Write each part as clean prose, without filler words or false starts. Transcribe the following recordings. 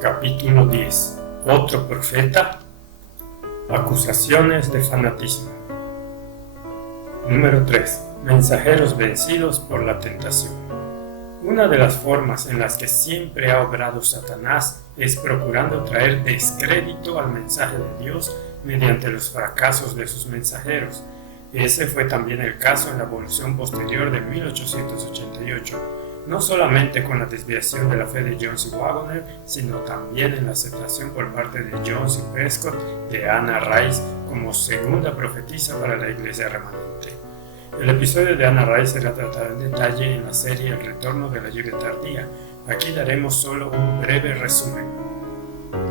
Capítulo 10. ¿Otro profeta? Acusaciones de fanatismo. Número 3. Mensajeros vencidos por la tentación. Una de las formas en las que siempre ha obrado Satanás es procurando traer descrédito al mensaje de Dios mediante los fracasos de sus mensajeros. Ese fue también el caso en la evolución posterior de 1888, no solamente con la desviación de la fe de Jones y Waggoner, sino también en la aceptación por parte de Jones y Prescott de Anna Rice como segunda profetisa para la Iglesia remanente. El episodio de Anna Rice será tratado en detalle en la serie El retorno de la lluvia tardía. Aquí daremos solo un breve resumen.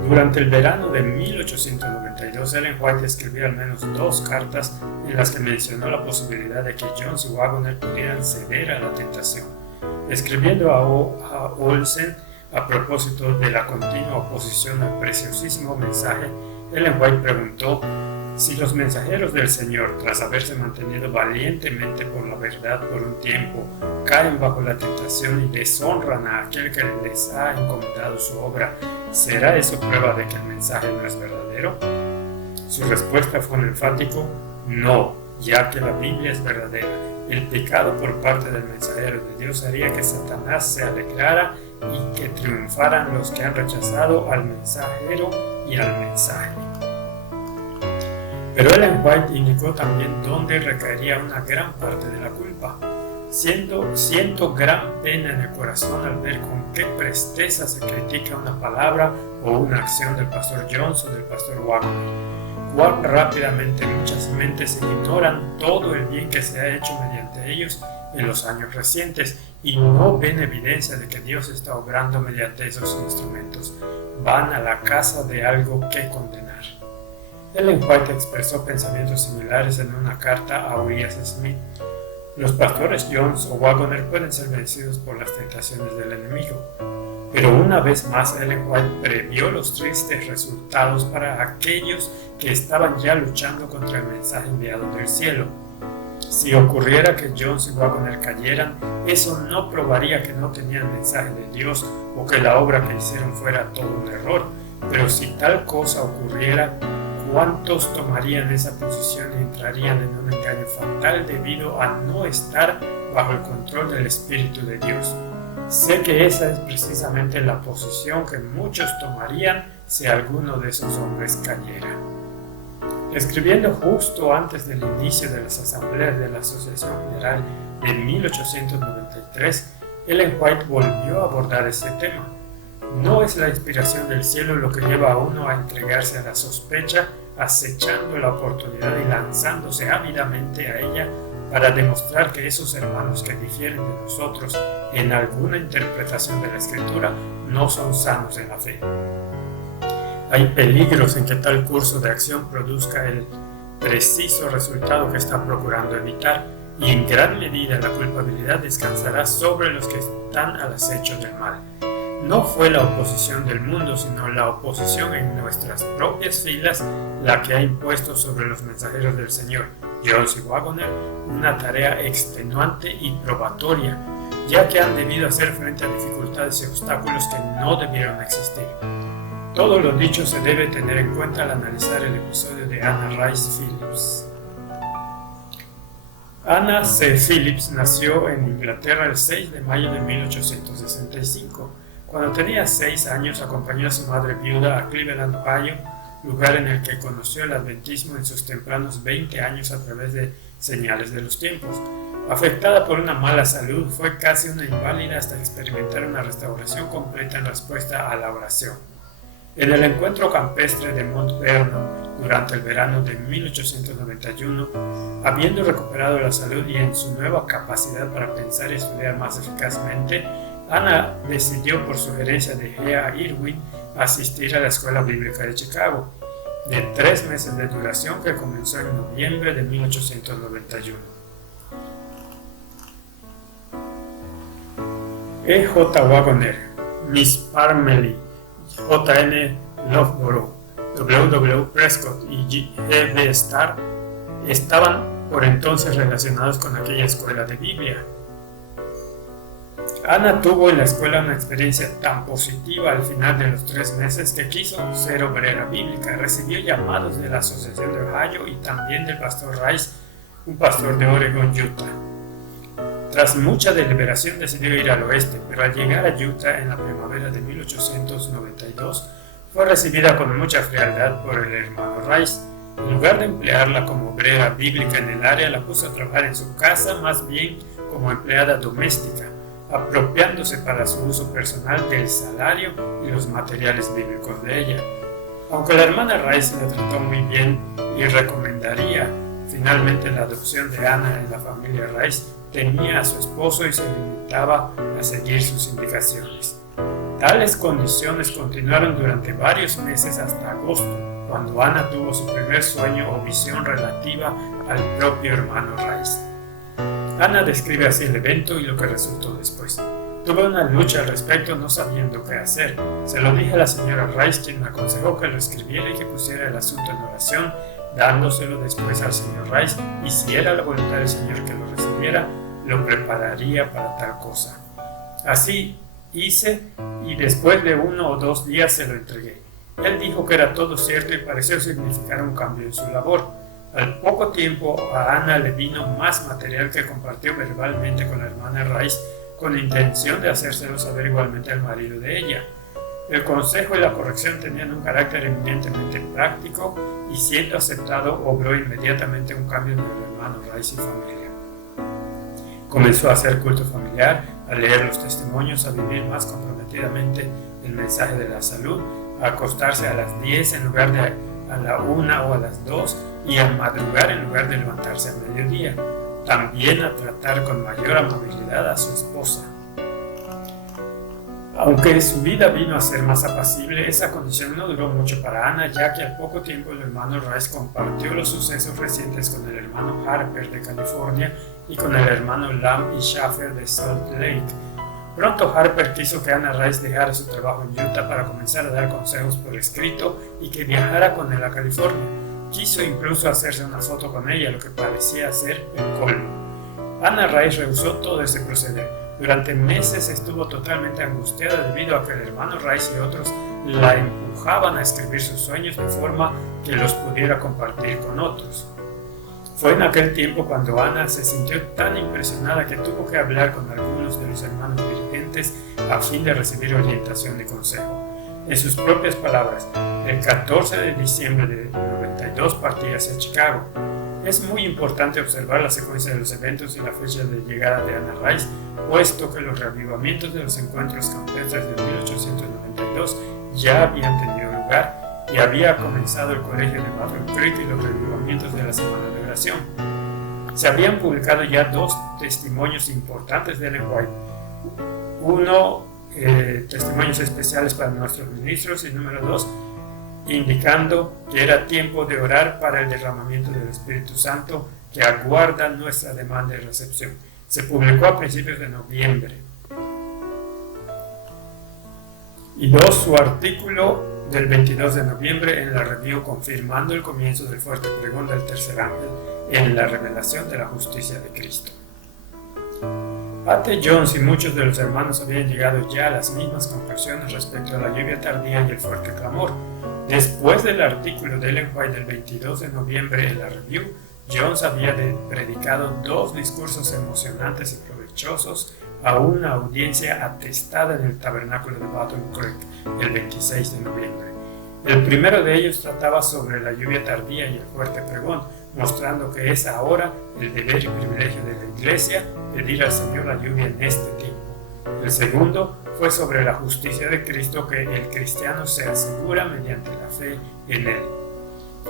Durante el verano de 1892, Ellen White escribió al menos 2 cartas en las que mencionó la posibilidad de que Jones y Waggoner pudieran ceder a la tentación. Escribiendo a Olsen a propósito de la continua oposición al preciosísimo mensaje, Ellen White preguntó: si los mensajeros del Señor, tras haberse mantenido valientemente por la verdad por un tiempo, caen bajo la tentación y deshonran a aquel que les ha encomendado su obra, ¿será eso prueba de que el mensaje no es verdadero? Su respuesta fue un enfático no, ya que la Biblia es verdadera. El pecado por parte del mensajero de Dios haría que Satanás se alegrara y que triunfaran los que han rechazado al mensajero y al mensaje. Pero Ellen White indicó también dónde recaería una gran parte de la culpa. Siento gran pena en el corazón al ver con qué presteza se critica una palabra o una acción del pastor Jones o del pastor Waggoner. Cuán rápidamente muchas mentes ignoran todo el bien que se ha hecho mediante ellos en los años recientes y no ven evidencia de que Dios está obrando mediante esos instrumentos. Van a la casa de algo que condenar. Ellen White expresó pensamientos similares en una carta a Urias Smith. Los pastores Jones o Waggoner pueden ser vencidos por las tentaciones del enemigo, pero una vez más Ellen White previó los tristes resultados para aquellos que estaban ya luchando contra el mensaje enviado del cielo. Si ocurriera que Jones y Waggoner cayeran, eso no probaría que no tenían mensaje de Dios o que la obra que hicieron fuera todo un error, pero si tal cosa ocurriera, ¿cuántos tomarían esa posición y entrarían en un engaño fatal debido a no estar bajo el control del Espíritu de Dios? Sé que esa es precisamente la posición que muchos tomarían si alguno de esos hombres cayera. Escribiendo justo antes del inicio de las asambleas de la Asociación General de 1893, Ellen White volvió a abordar ese tema. No es la inspiración del cielo lo que lleva a uno a entregarse a la sospecha, acechando la oportunidad y lanzándose ávidamente a ella para demostrar que esos hermanos que difieren de nosotros en alguna interpretación de la Escritura no son sanos en la fe. Hay peligros en que tal curso de acción produzca el preciso resultado que está procurando evitar, y en gran medida la culpabilidad descansará sobre los que están al acecho del mal. No fue la oposición del mundo, sino la oposición en nuestras propias filas la que ha impuesto sobre los mensajeros del Señor, Jones y Waggoner, una tarea extenuante y probatoria, ya que han debido hacer frente a dificultades y obstáculos que no debieron existir. Todo lo dicho se debe tener en cuenta al analizar el episodio de Anna Rice Phillips. Anna C. Phillips nació en Inglaterra el 6 de mayo de 1865. Cuando tenía 6 años, acompañó a su madre viuda a Cleveland, Ohio, lugar en el que conoció el adventismo en sus tempranos 20 años a través de señales de los tiempos. Afectada por una mala salud, fue casi una inválida hasta experimentar una restauración completa en respuesta a la oración. En el encuentro campestre de Mount Vernon durante el verano de 1891, habiendo recuperado la salud y en su nueva capacidad para pensar y estudiar más eficazmente, Anna decidió, por sugerencia de G.A. Irwin, asistir a la Escuela Bíblica de Chicago, de 3 meses de duración que comenzó en noviembre de 1891. E.J. Waggoner, Miss Parmely, J.N. Loughborough, W.W. Prescott y G.B. Starr estaban por entonces relacionados con aquella escuela de Biblia. Ana tuvo en la escuela una experiencia tan positiva al final de los 3 meses que quiso ser obrera bíblica. Recibió llamados de la Asociación de Ohio y también del pastor Rice, un pastor de Oregon, Utah. Tras mucha deliberación decidió ir al oeste, pero al llegar a Utah en la primavera de 1892 fue recibida con mucha frialdad por el hermano Rice. En lugar de emplearla como obrera bíblica en el área, la puso a trabajar en su casa, más bien como empleada doméstica, apropiándose para su uso personal del salario y los materiales bíblicos de ella. Aunque la hermana Rice la trató muy bien y recomendaría finalmente la adopción de Ana en la familia Rice, tenía a su esposo y se limitaba a seguir sus indicaciones. Tales condiciones continuaron durante varios meses hasta agosto, cuando Ana tuvo su primer sueño o visión relativa al propio hermano Rice. Ana describe así el evento y lo que resultó después. Tuve una lucha al respecto no sabiendo qué hacer. Se lo dije a la señora Rice, quien me aconsejó que lo escribiera y que pusiera el asunto en oración, dándoselo después al señor Rice, y si era la voluntad del Señor que lo recibiera, lo prepararía para tal cosa. Así hice, y después de 1 o 2 días se lo entregué. Él dijo que era todo cierto y pareció significar un cambio en su labor. Al poco tiempo a Ana le vino más material que compartió verbalmente con la hermana Rice, con la intención de hacérselo saber igualmente al marido de ella. El consejo y la corrección tenían un carácter eminentemente práctico y, siendo aceptado, obró inmediatamente un cambio en el hermano Rice y familia. Comenzó a hacer culto familiar, a leer los testimonios, a vivir más comprometidamente el mensaje de la salud, a acostarse a las 10 en lugar de a la 1 o a las 2 y a madrugar en lugar de levantarse a mediodía. También a tratar con mayor amabilidad a su esposa. Aunque su vida vino a ser más apacible, esa condición no duró mucho para Ana, ya que al poco tiempo el hermano Rice compartió los sucesos recientes con el hermano Harper de California y con el hermano Lamb y Schaffer de Salt Lake. Pronto Harper quiso que Ana Rice dejara su trabajo en Utah para comenzar a dar consejos por escrito y que viajara con él a California. Quiso incluso hacerse una foto con ella, lo que parecía ser el colmo. Ana Rice rehusó todo ese proceder. Durante meses estuvo totalmente angustiada debido a que el hermano Rice y otros la empujaban a escribir sus sueños de forma que los pudiera compartir con otros. Fue en aquel tiempo cuando Ana se sintió tan impresionada que tuvo que hablar con algunos de los hermanos dirigentes a fin de recibir orientación y consejo. En sus propias palabras, el 14 de diciembre de 92 partí hacia Chicago. Es muy importante observar la secuencia de los eventos y la fecha de llegada de Ana Rice, puesto que los reavivamientos de los encuentros campestres de 1892 ya habían tenido lugar y había comenzado el colegio de Battle Creek y los reavivamientos de la Semana de Oración. Se habían publicado ya 2 testimonios importantes de Ellen White. Uno, testimonios especiales para nuestros ministros, y número 2, indicando que era tiempo de orar para el derramamiento del Espíritu Santo que aguarda nuestra demanda y recepción. Se publicó a principios de noviembre. Y 2, su artículo del 22 de noviembre en la Review confirmando el comienzo del fuerte pregón del tercer ángel en la revelación de la justicia de Cristo. A.T. Jones y muchos de los hermanos habían llegado ya a las mismas conclusiones respecto a la lluvia tardía y el fuerte clamor. Después del artículo de Ellen White del 22 de noviembre en la Review, Jones había predicado 2 discursos emocionantes y provechosos a una audiencia atestada en el tabernáculo de Battle Creek el 26 de noviembre. El primero de ellos trataba sobre la lluvia tardía y el fuerte pregón, mostrando que es ahora el deber y privilegio de la Iglesia pedir al Señor la lluvia en este tiempo. El segundo fue sobre la justicia de Cristo que el cristiano se asegura mediante la fe en Él.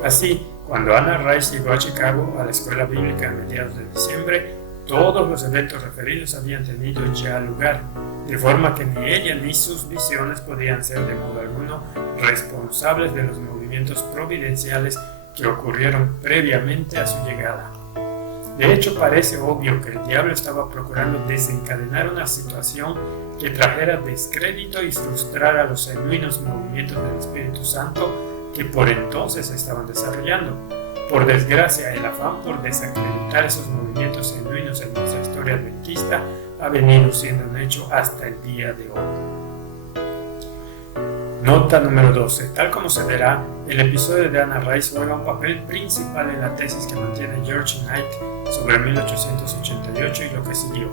Así, cuando Ana Rice llegó a Chicago a la escuela bíblica a mediados de diciembre, todos los eventos referidos habían tenido ya lugar, de forma que ni ella ni sus visiones podían ser de modo alguno responsables de los movimientos providenciales que ocurrieron previamente a su llegada. De hecho, parece obvio que el diablo estaba procurando desencadenar una situación que trajera descrédito y frustrara los genuinos movimientos del Espíritu Santo que por entonces se estaban desarrollando. Por desgracia, el afán por desacreditar esos movimientos genuinos en nuestra historia historia adventista ha venido siendo un hecho hasta el día de hoy. Nota número 12. Tal como se verá, el episodio de Anna Rice juega un papel principal en la tesis que mantiene George Knight sobre 1888 y lo que siguió.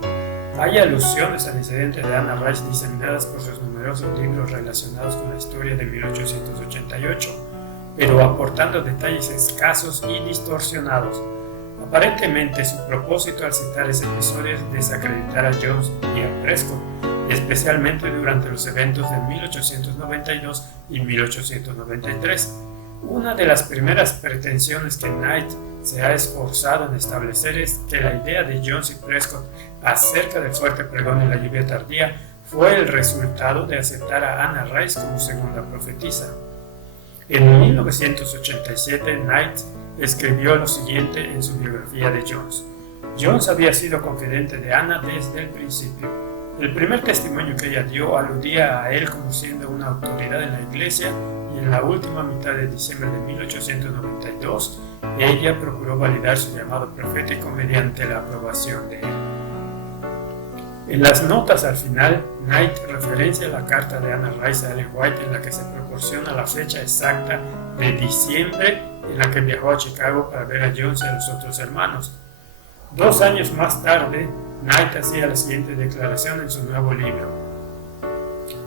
Hay alusiones al incidente de Anna Rice diseminadas por sus numerosos libros relacionados con la historia de 1888, pero aportando detalles escasos y distorsionados. Aparentemente, su propósito al citar ese episodio es desacreditar a Jones y a Prescott, especialmente durante los eventos de 1892 y 1893. Una de las primeras pretensiones que Knight se ha esforzado en establecer es que la idea de Jones y Prescott acerca del fuerte pregón y la lluvia tardía fue el resultado de aceptar a Anna Rice como segunda profetisa. En 1987, Knight escribió lo siguiente en su biografía de Jones. Jones había sido confidente de Anna desde el principio. El primer testimonio que ella dio aludía a él como siendo una autoridad en la iglesia y en la última mitad de diciembre de 1892, ella procuró validar su llamado profético mediante la aprobación de él. En las notas al final, Knight referencia la carta de Anna Rice a Ellen White en la que se proporciona la fecha exacta de diciembre en la que viajó a Chicago para ver a Jones y a los otros hermanos. 2 años más tarde, Knight hacía la siguiente declaración en su nuevo libro.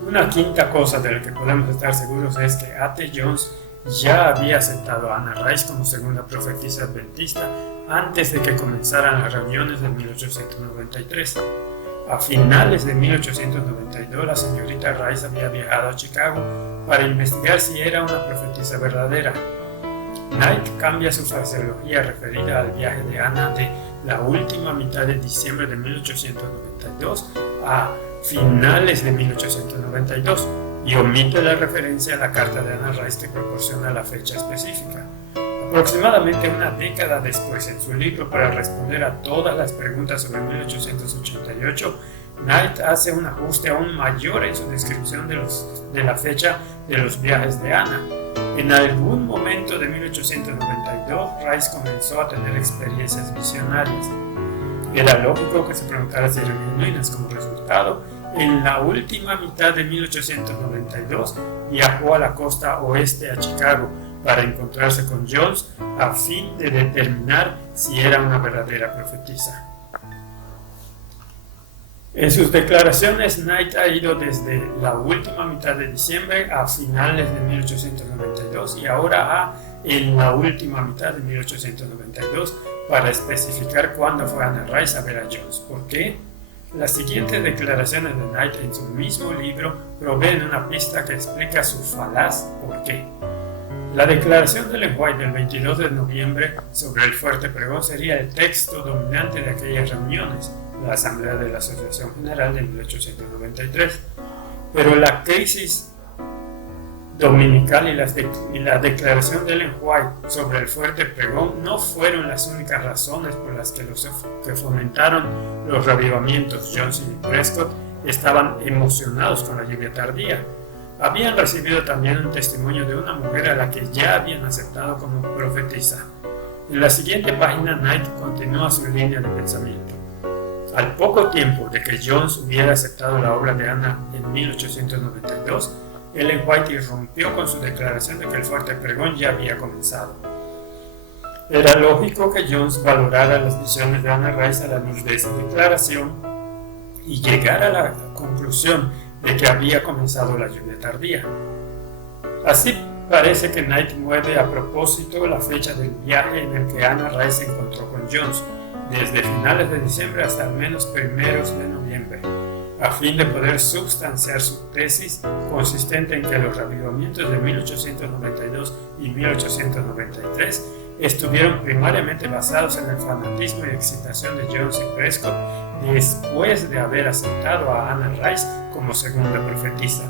Una quinta cosa de la que podemos estar seguros es que A.T. Jones ya había aceptado a Anna Rice como segunda profetisa adventista antes de que comenzaran las reuniones de 1893. A finales de 1892, la señorita Rice había viajado a Chicago para investigar si era una profetisa verdadera. Knight cambia su fraseología referida al viaje de Anna de la última mitad de diciembre de 1892 a finales de 1892 y omite la referencia a la carta de Anna Rice que proporciona la fecha específica. Aproximadamente una década después, en su libro para responder a todas las preguntas sobre 1888, Knight hace un ajuste aún mayor en su descripción de la fecha de los viajes de Anna. En algún momento de 1892, Rice comenzó a tener experiencias visionarias. Era lógico que se preguntara si eran genuinas. Como resultado, en la última mitad de 1892, viajó a la costa oeste a Chicago para encontrarse con Jones a fin de determinar si era una verdadera profetisa. En sus declaraciones, Knight ha ido desde la última mitad de diciembre a finales de 1892 y ahora en la última mitad de 1892 para especificar cuándo fue Anna Rice a ver a Jones. ¿Por qué? Las siguientes declaraciones de Knight en su mismo libro proveen una pista que explica su falaz por qué. La declaración de Ellen White del 22 de noviembre sobre el fuerte pregón sería el texto dominante de aquellas reuniones, la Asamblea de la Asociación General de 1893. Pero la crisis dominical y la declaración de Ellen White sobre el fuerte pregón no fueron las únicas razones por las que fomentaron los reavivamientos. Jones y Prescott estaban emocionados con la lluvia tardía. Habían recibido también un testimonio de una mujer a la que ya habían aceptado como profetisa. En la siguiente página, Knight continúa su línea de pensamiento. Al poco tiempo de que Jones hubiera aceptado la obra de Anna en 1892, Ellen White irrumpió con su declaración de que el fuerte pregón ya había comenzado. Era lógico que Jones valorara las visiones de Anna Rice a la luz de esa declaración y llegara a la conclusión de que había comenzado la lluvia tardía. Así parece que Knight mueve a propósito la fecha del viaje en el que Anna Rice se encontró con Jones, desde finales de diciembre hasta al menos primeros de noviembre, a fin de poder substanciar su tesis consistente en que los reavivamientos de 1892 y 1893 estuvieron primariamente basados en el fanatismo y excitación de Jones y Prescott después de haber aceptado a Anna Rice como segunda profetisa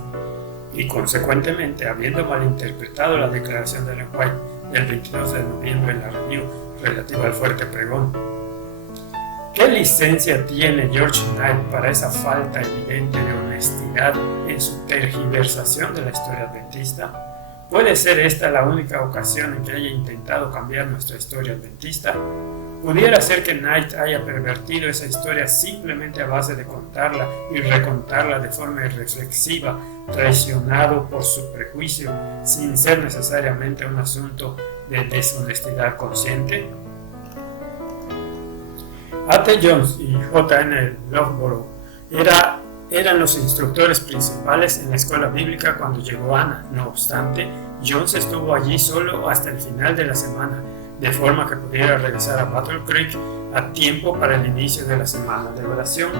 y consecuentemente habiendo malinterpretado la declaración de Ellen White del 22 de noviembre en la Review relativa al fuerte pregón. ¿Qué licencia tiene George Knight para esa falta evidente de honestidad en su tergiversación de la historia adventista? ¿Puede ser esta la única ocasión en que haya intentado cambiar nuestra historia adventista? Pudiera ser que Knight haya pervertido esa historia simplemente a base de contarla y recontarla de forma irreflexiva, traicionado por su prejuicio, sin ser necesariamente un asunto de deshonestidad consciente. A.T. Jones y J.N. Loughborough eran los instructores principales en la escuela bíblica cuando llegó Anna. No obstante, Jones estuvo allí solo hasta el final de la semana, de forma que pudiera regresar a Battle Creek a tiempo para el inicio de la semana de oración,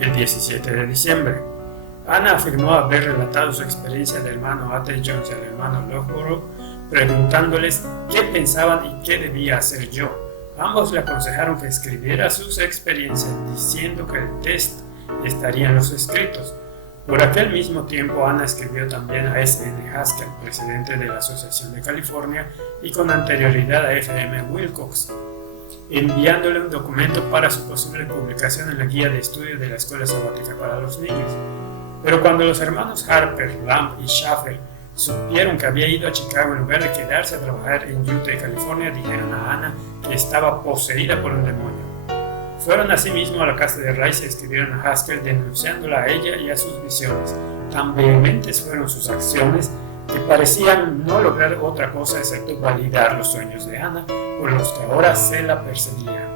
el 17 de diciembre. Anna afirmó haber relatado su experiencia al hermano A.T. Jones y al hermano Loughborough, preguntándoles qué pensaban y qué debía hacer yo. Ambos le aconsejaron que escribiera sus experiencias, diciendo que el test estaría en los escritos. Por aquel mismo tiempo, Anna escribió también a S.N. Haskell, presidente de la Asociación de California, y con anterioridad a F.M. Wilcox, enviándole un documento para su posible publicación en la guía de estudio de la Escuela Sabática para los Niños. Pero cuando los hermanos Harper, Lamb y Schaffer supieron que había ido a Chicago en lugar de quedarse a trabajar en Utah y California, dijeron a Anna que estaba poseída por un demonio. Fueron asimismo a la casa de Rice y escribieron a Haskell denunciándola a ella y a sus visiones. Tan vehementes fueron sus acciones que parecían no lograr otra cosa excepto validar los sueños de Anna, por los que ahora se la perseguía.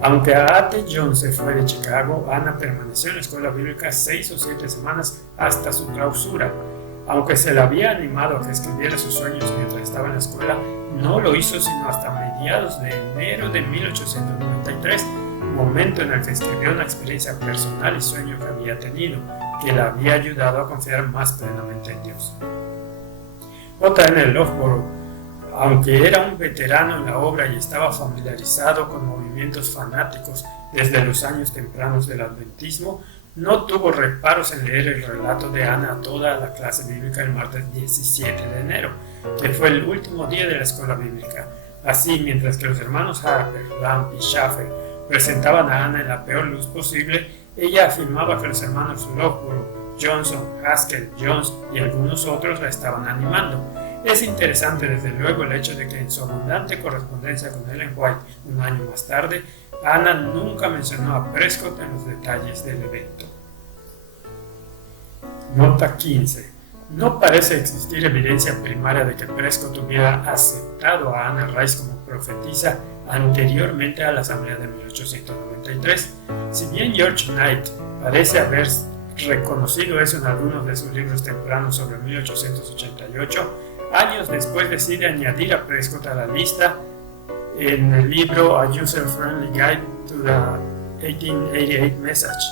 Aunque A.T. Jones se fue de Chicago, Anna permaneció en la escuela bíblica 6 o 7 semanas hasta su clausura. Aunque se la había animado a que escribiera sus sueños mientras estaba en la escuela, no lo hizo sino hasta mediados de enero de 1893, momento en el que escribió una experiencia personal y sueño que había tenido, que la había ayudado a confiar más plenamente en Dios. J.N. Loughborough, aunque era un veterano en la obra y estaba familiarizado con movimientos fanáticos desde los años tempranos del adventismo, no tuvo reparos en leer el relato de Anna a toda la clase bíblica el martes 17 de enero, que fue el último día de la escuela bíblica. Así, mientras que los hermanos Harper, Lamb y Schaffer presentaban a Anna en la peor luz posible, ella afirmaba que los hermanos Loughborough, Johnson, Haskell, Jones y algunos otros la estaban animando. Es interesante desde luego el hecho de que en su abundante correspondencia con Ellen White un año más tarde, Anna nunca mencionó a Prescott en los detalles del evento. Nota 15. No parece existir evidencia primaria de que Prescott hubiera aceptado a Anna Rice como profetisa anteriormente a la asamblea de 1893. Si bien George Knight parece haber reconocido eso en algunos de sus libros tempranos sobre 1888, años después decide añadir a Prescott a la lista en el libro A User-Friendly Guide to the 1888 Message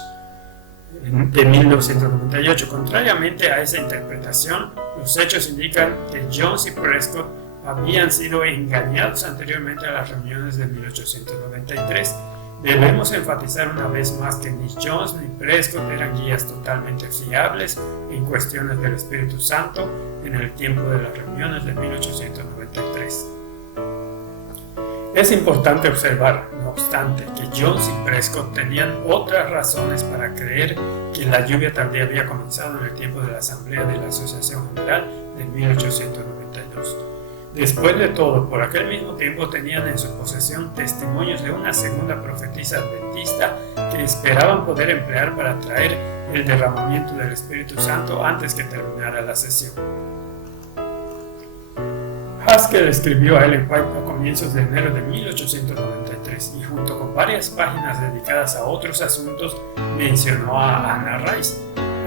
de 1998. Contrariamente a esa interpretación, los hechos indican que Jones y Prescott habían sido engañados anteriormente a las reuniones de 1893. Debemos enfatizar una vez más que ni Jones ni Prescott eran guías totalmente fiables en cuestiones del Espíritu Santo en el tiempo de las reuniones de 1893. Es importante observar, no obstante, que Jones y Prescott tenían otras razones para creer que la lluvia tardía había comenzado en el tiempo de la Asamblea de la Asociación General de 1892. Después de todo, por aquel mismo tiempo tenían en su posesión testimonios de una segunda profetisa adventista que esperaban poder emplear para traer el derramamiento del Espíritu Santo antes que terminara la sesión. Haskell escribió a Ellen White a comienzos de enero de 1893 y junto con varias páginas dedicadas a otros asuntos mencionó a Anna Rice.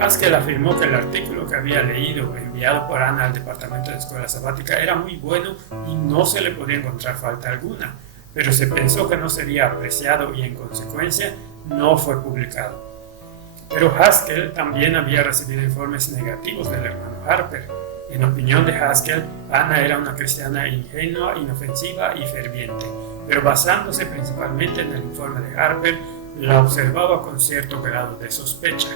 Haskell afirmó que el artículo que había leído enviado por Anna al departamento de escuela sabática era muy bueno y no se le podía encontrar falta alguna, pero se pensó que no sería apreciado y en consecuencia no fue publicado. Pero Haskell también había recibido informes negativos del hermano Harper. En opinión de Haskell, Anna era una cristiana ingenua, inofensiva y ferviente, pero basándose principalmente en el informe de Harper, la observaba con cierto grado de sospecha.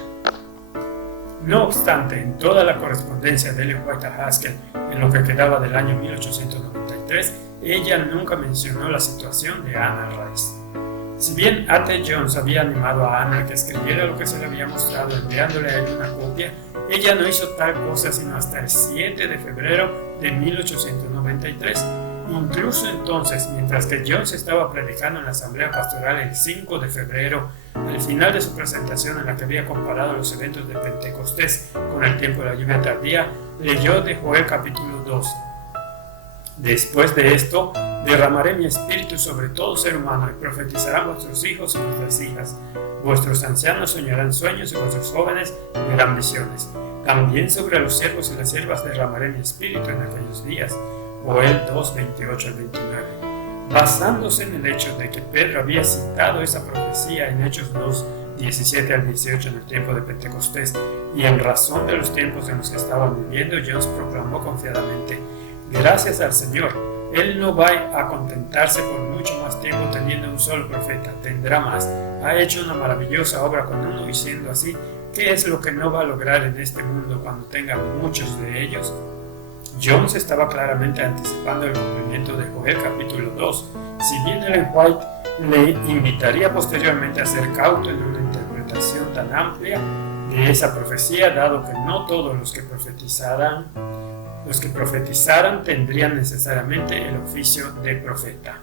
No obstante, en toda la correspondencia de Ellen White a Haskell en lo que quedaba del año 1893, ella nunca mencionó la situación de Anna Rice. Si bien A.T. Jones había animado a Anna que escribiera lo que se le había mostrado enviándole a él una copia, ella no hizo tal cosa sino hasta el 7 de febrero de 1893, Incluso entonces, mientras que Jones estaba predicando en la asamblea pastoral el 5 de febrero, al final de su presentación en la que había comparado los eventos de Pentecostés con el tiempo de la lluvia tardía, leyó de Joel capítulo 2. Después de esto, derramaré mi espíritu sobre todo ser humano y profetizarán vuestros hijos y vuestras hijas. Vuestros ancianos soñarán sueños y vuestros jóvenes verán visiones. También sobre los siervos y las siervas derramaré mi espíritu en aquellos días. Joel 2, 28 al 29. Basándose en el hecho de que Pedro había citado esa profecía en Hechos 2, 17 al 18 en el tiempo de Pentecostés y en razón de los tiempos en los que estaban viviendo, Jones proclamó confiadamente: gracias al Señor, Él no va a contentarse por mucho más tiempo teniendo un solo profeta, tendrá más. Ha hecho una maravillosa obra con uno y siendo así, ¿qué es lo que no va a lograr en este mundo cuando tenga muchos de ellos? Jones estaba claramente anticipando el cumplimiento de Joel capítulo 2, si bien Ellen White le invitaría posteriormente a ser cauto en una interpretación tan amplia de esa profecía, dado que no todos los que profetizaran tendrían necesariamente el oficio de profeta.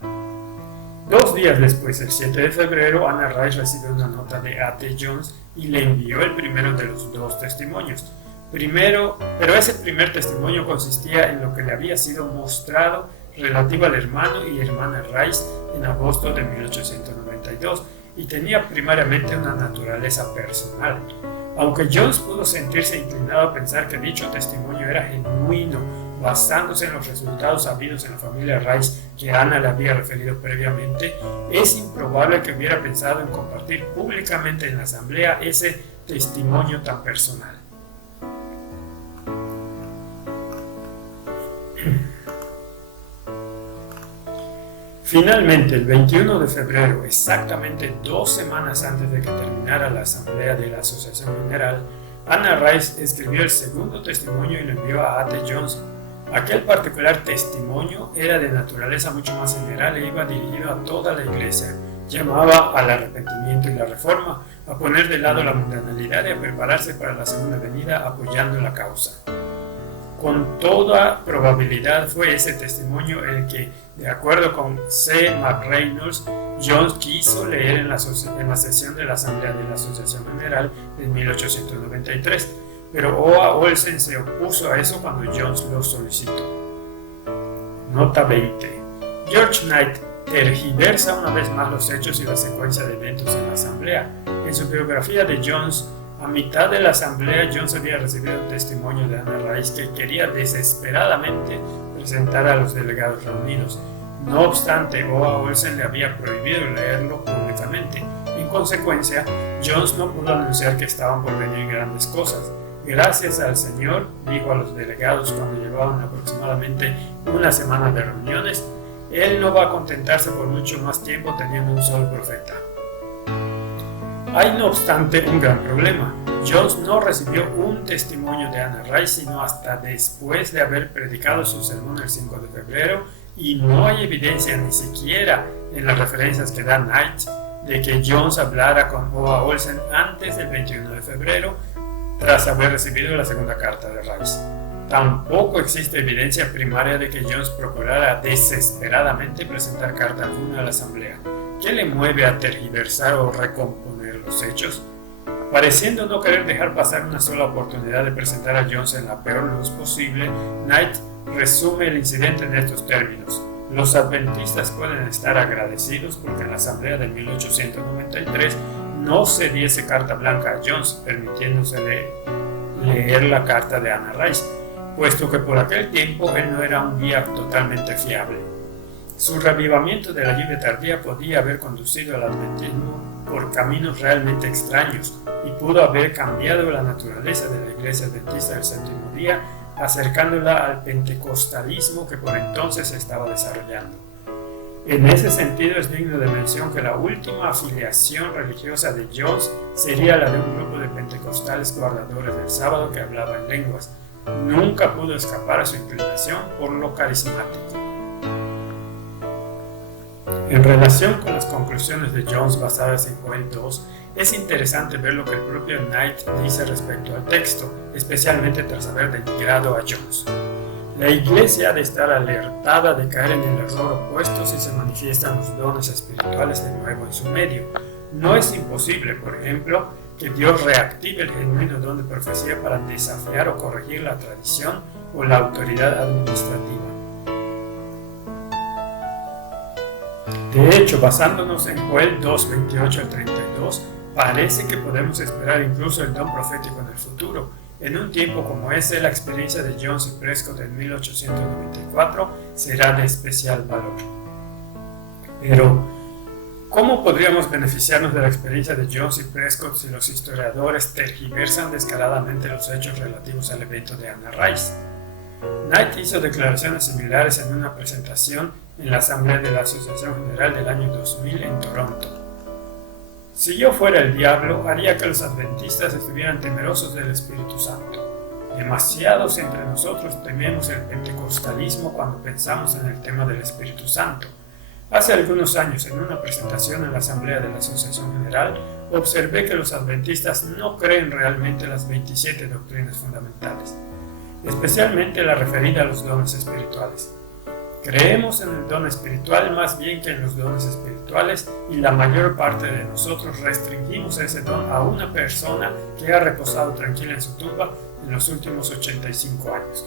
2 días después, el 7 de febrero, Anna Rice recibió una nota de A.T. Jones y le envió el primero de los 2 testimonios. Pero ese primer testimonio consistía en lo que le había sido mostrado relativo al hermano y hermana Rice en agosto de 1892 y tenía primariamente una naturaleza personal. Aunque Jones pudo sentirse inclinado a pensar que dicho testimonio era genuino, basándose en los resultados habidos en la familia Rice que Anna le había referido previamente, es improbable que hubiera pensado en compartir públicamente en la asamblea ese testimonio tan personal. Finalmente, el 21 de febrero, exactamente 2 semanas antes de que terminara la asamblea de la Asociación General, Anna Rice escribió el segundo testimonio y lo envió a A.T. Jones. Aquel particular testimonio era de naturaleza mucho más general e iba dirigido a toda la iglesia. Llamaba al arrepentimiento y la reforma, a poner de lado la mundanalidad y a prepararse para la segunda venida apoyando la causa. Con toda probabilidad fue ese testimonio el que, de acuerdo con C. McReynolds, Jones quiso leer en la sesión de la Asamblea de la Asociación General en 1893, pero O.A. Olsen se opuso a eso cuando Jones lo solicitó. Nota 20. George Knight tergiversa una vez más los hechos y la secuencia de eventos en la Asamblea. En su biografía de Jones, a mitad de la asamblea, Jones había recibido un testimonio de Anna Rice que quería desesperadamente presentar a los delegados reunidos. No obstante, O.A. Olsen le había prohibido leerlo públicamente. En consecuencia, Jones no pudo anunciar que estaban por venir grandes cosas. Gracias al Señor, dijo a los delegados cuando llevaban aproximadamente una semana de reuniones, Él no va a contentarse por mucho más tiempo teniendo un solo profeta. Hay no obstante un gran problema. Jones no recibió un testimonio de Anna Rice sino hasta después de haber predicado su sermón el 5 de febrero y no hay evidencia ni siquiera en las referencias que da Knight de que Jones hablara con O.A. Olsen antes del 21 de febrero tras haber recibido la segunda carta de Rice. Tampoco existe evidencia primaria de que Jones procurara desesperadamente presentar carta alguna a la asamblea. ¿Qué le mueve a tergiversar o recomponer los hechos? Pareciendo no querer dejar pasar una sola oportunidad de presentar a Jones en la peor luz posible, Knight resume el incidente en estos términos. Los adventistas pueden estar agradecidos porque en la asamblea de 1893 no se diese carta blanca a Jones, permitiéndosele leer la carta de Anna Rice, puesto que por aquel tiempo él no era un guía totalmente fiable. Su revivamiento de la lluvia tardía podía haber conducido al adventismo por caminos realmente extraños y pudo haber cambiado la naturaleza de la iglesia adventista del séptimo día, acercándola al pentecostalismo que por entonces se estaba desarrollando. En ese sentido es digno de mención que la última afiliación religiosa de Jones sería la de un grupo de pentecostales guardadores del sábado que hablaba en lenguas. Nunca pudo escapar a su inclinación por lo carismático. En relación con las conclusiones de Jones basadas en Joel 2, es interesante ver lo que el propio Knight dice respecto al texto, especialmente tras haber denigrado a Jones. La Iglesia ha de estar alertada de caer en el error opuesto si se manifiestan los dones espirituales de nuevo en su medio. No es imposible, por ejemplo, que Dios reactive el genuino don de profecía para desafiar o corregir la tradición o la autoridad administrativa. De hecho, basándonos en Joel 2, 28 al 32, parece que podemos esperar incluso el don profético en el futuro. En un tiempo como ese, la experiencia de Jones y Prescott en 1894 será de especial valor. Pero, ¿cómo podríamos beneficiarnos de la experiencia de Jones y Prescott si los historiadores tergiversan descaradamente los hechos relativos al evento de Anna Rice? Knight hizo declaraciones similares en una presentación en la Asamblea de la Asociación General del año 2000 en Toronto. Si yo fuera el diablo, haría que los adventistas estuvieran temerosos del Espíritu Santo. Demasiados entre nosotros tememos el pentecostalismo cuando pensamos en el tema del Espíritu Santo. Hace algunos años, en una presentación en la Asamblea de la Asociación General, observé que los adventistas no creen realmente las 27 doctrinas fundamentales, especialmente la referida a los dones espirituales. Creemos en el don espiritual más bien que en los dones espirituales, y la mayor parte de nosotros restringimos ese don a una persona que ha reposado tranquila en su tumba en los últimos 85 años.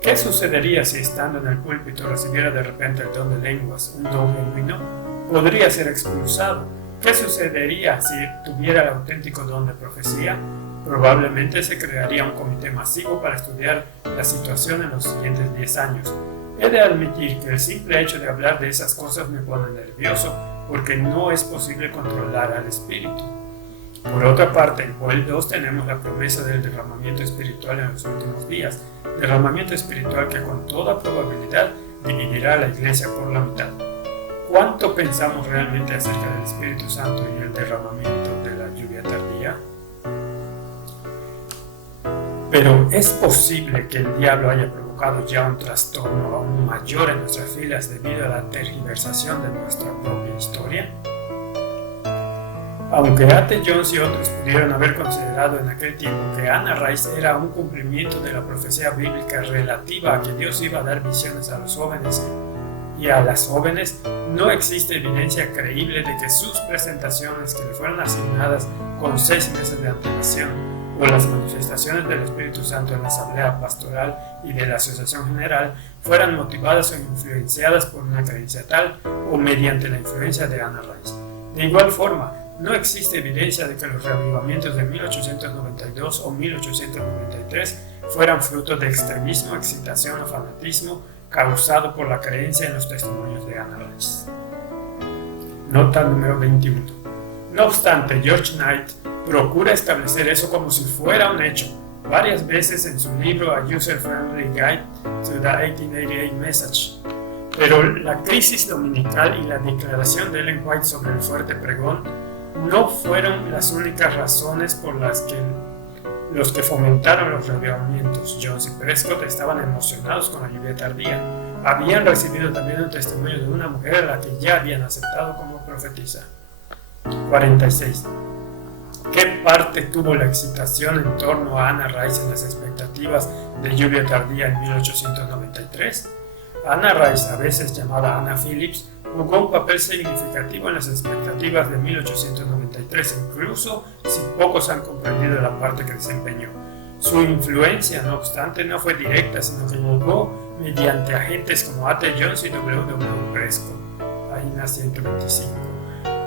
¿Qué sucedería si estando en el púlpito recibiera de repente el don de lenguas, un don genuino? Podría ser expulsado. ¿Qué sucedería si tuviera el auténtico don de profecía? Probablemente se crearía un comité masivo para estudiar la situación en los siguientes 10 años. He de admitir que el simple hecho de hablar de esas cosas me pone nervioso, porque no es posible controlar al espíritu. Por otra parte, en Joel 2 tenemos la promesa del derramamiento espiritual en los últimos días, derramamiento espiritual que con toda probabilidad dividirá a la iglesia por la mitad. ¿Cuánto pensamos realmente acerca del Espíritu Santo y el derramamiento de la lluvia tardía? Pero ¿es posible que el diablo haya provocado ya un trastorno aún mayor en nuestras filas debido a la tergiversación de nuestra propia historia? Aunque A.T. Jones y otros pudieron haber considerado en aquel tiempo que Anna Rice era un cumplimiento de la profecía bíblica relativa a que Dios iba a dar visiones a los jóvenes y a las jóvenes, no existe evidencia creíble de que sus presentaciones, que le fueron asignadas con 6 meses de antelación, o las manifestaciones del Espíritu Santo en la Asamblea Pastoral y de la Asociación General, fueran motivadas o influenciadas por una creencia tal o mediante la influencia de Anna Rice. De igual forma, no existe evidencia de que los reavivamientos de 1892 o 1893 fueran fruto de extremismo, excitación o fanatismo causado por la creencia en los testimonios de Anna Rice. Nota número 21. No obstante, George Knight procura establecer eso como si fuera un hecho, varias veces en su libro A User-Friendly Guide to the 1888 Message. Pero la crisis dominical y la declaración de Ellen White sobre el fuerte pregón no fueron las únicas razones por las que los que fomentaron los reavivamientos. Jones y Prescott estaban emocionados con la lluvia tardía. Habían recibido también un testimonio de una mujer a la que ya habían aceptado como profetisa. 46. ¿Qué parte tuvo la excitación en torno a Anna Rice en las expectativas de lluvia tardía en 1893? Anna Rice, a veces llamada Anna Phillips, jugó un papel significativo en las expectativas de 1893, incluso si pocos han comprendido la parte que desempeñó. Su influencia, no obstante, no fue directa, sino que llegó mediante agentes como A.T. Jones y W.W. Prescott, página 125.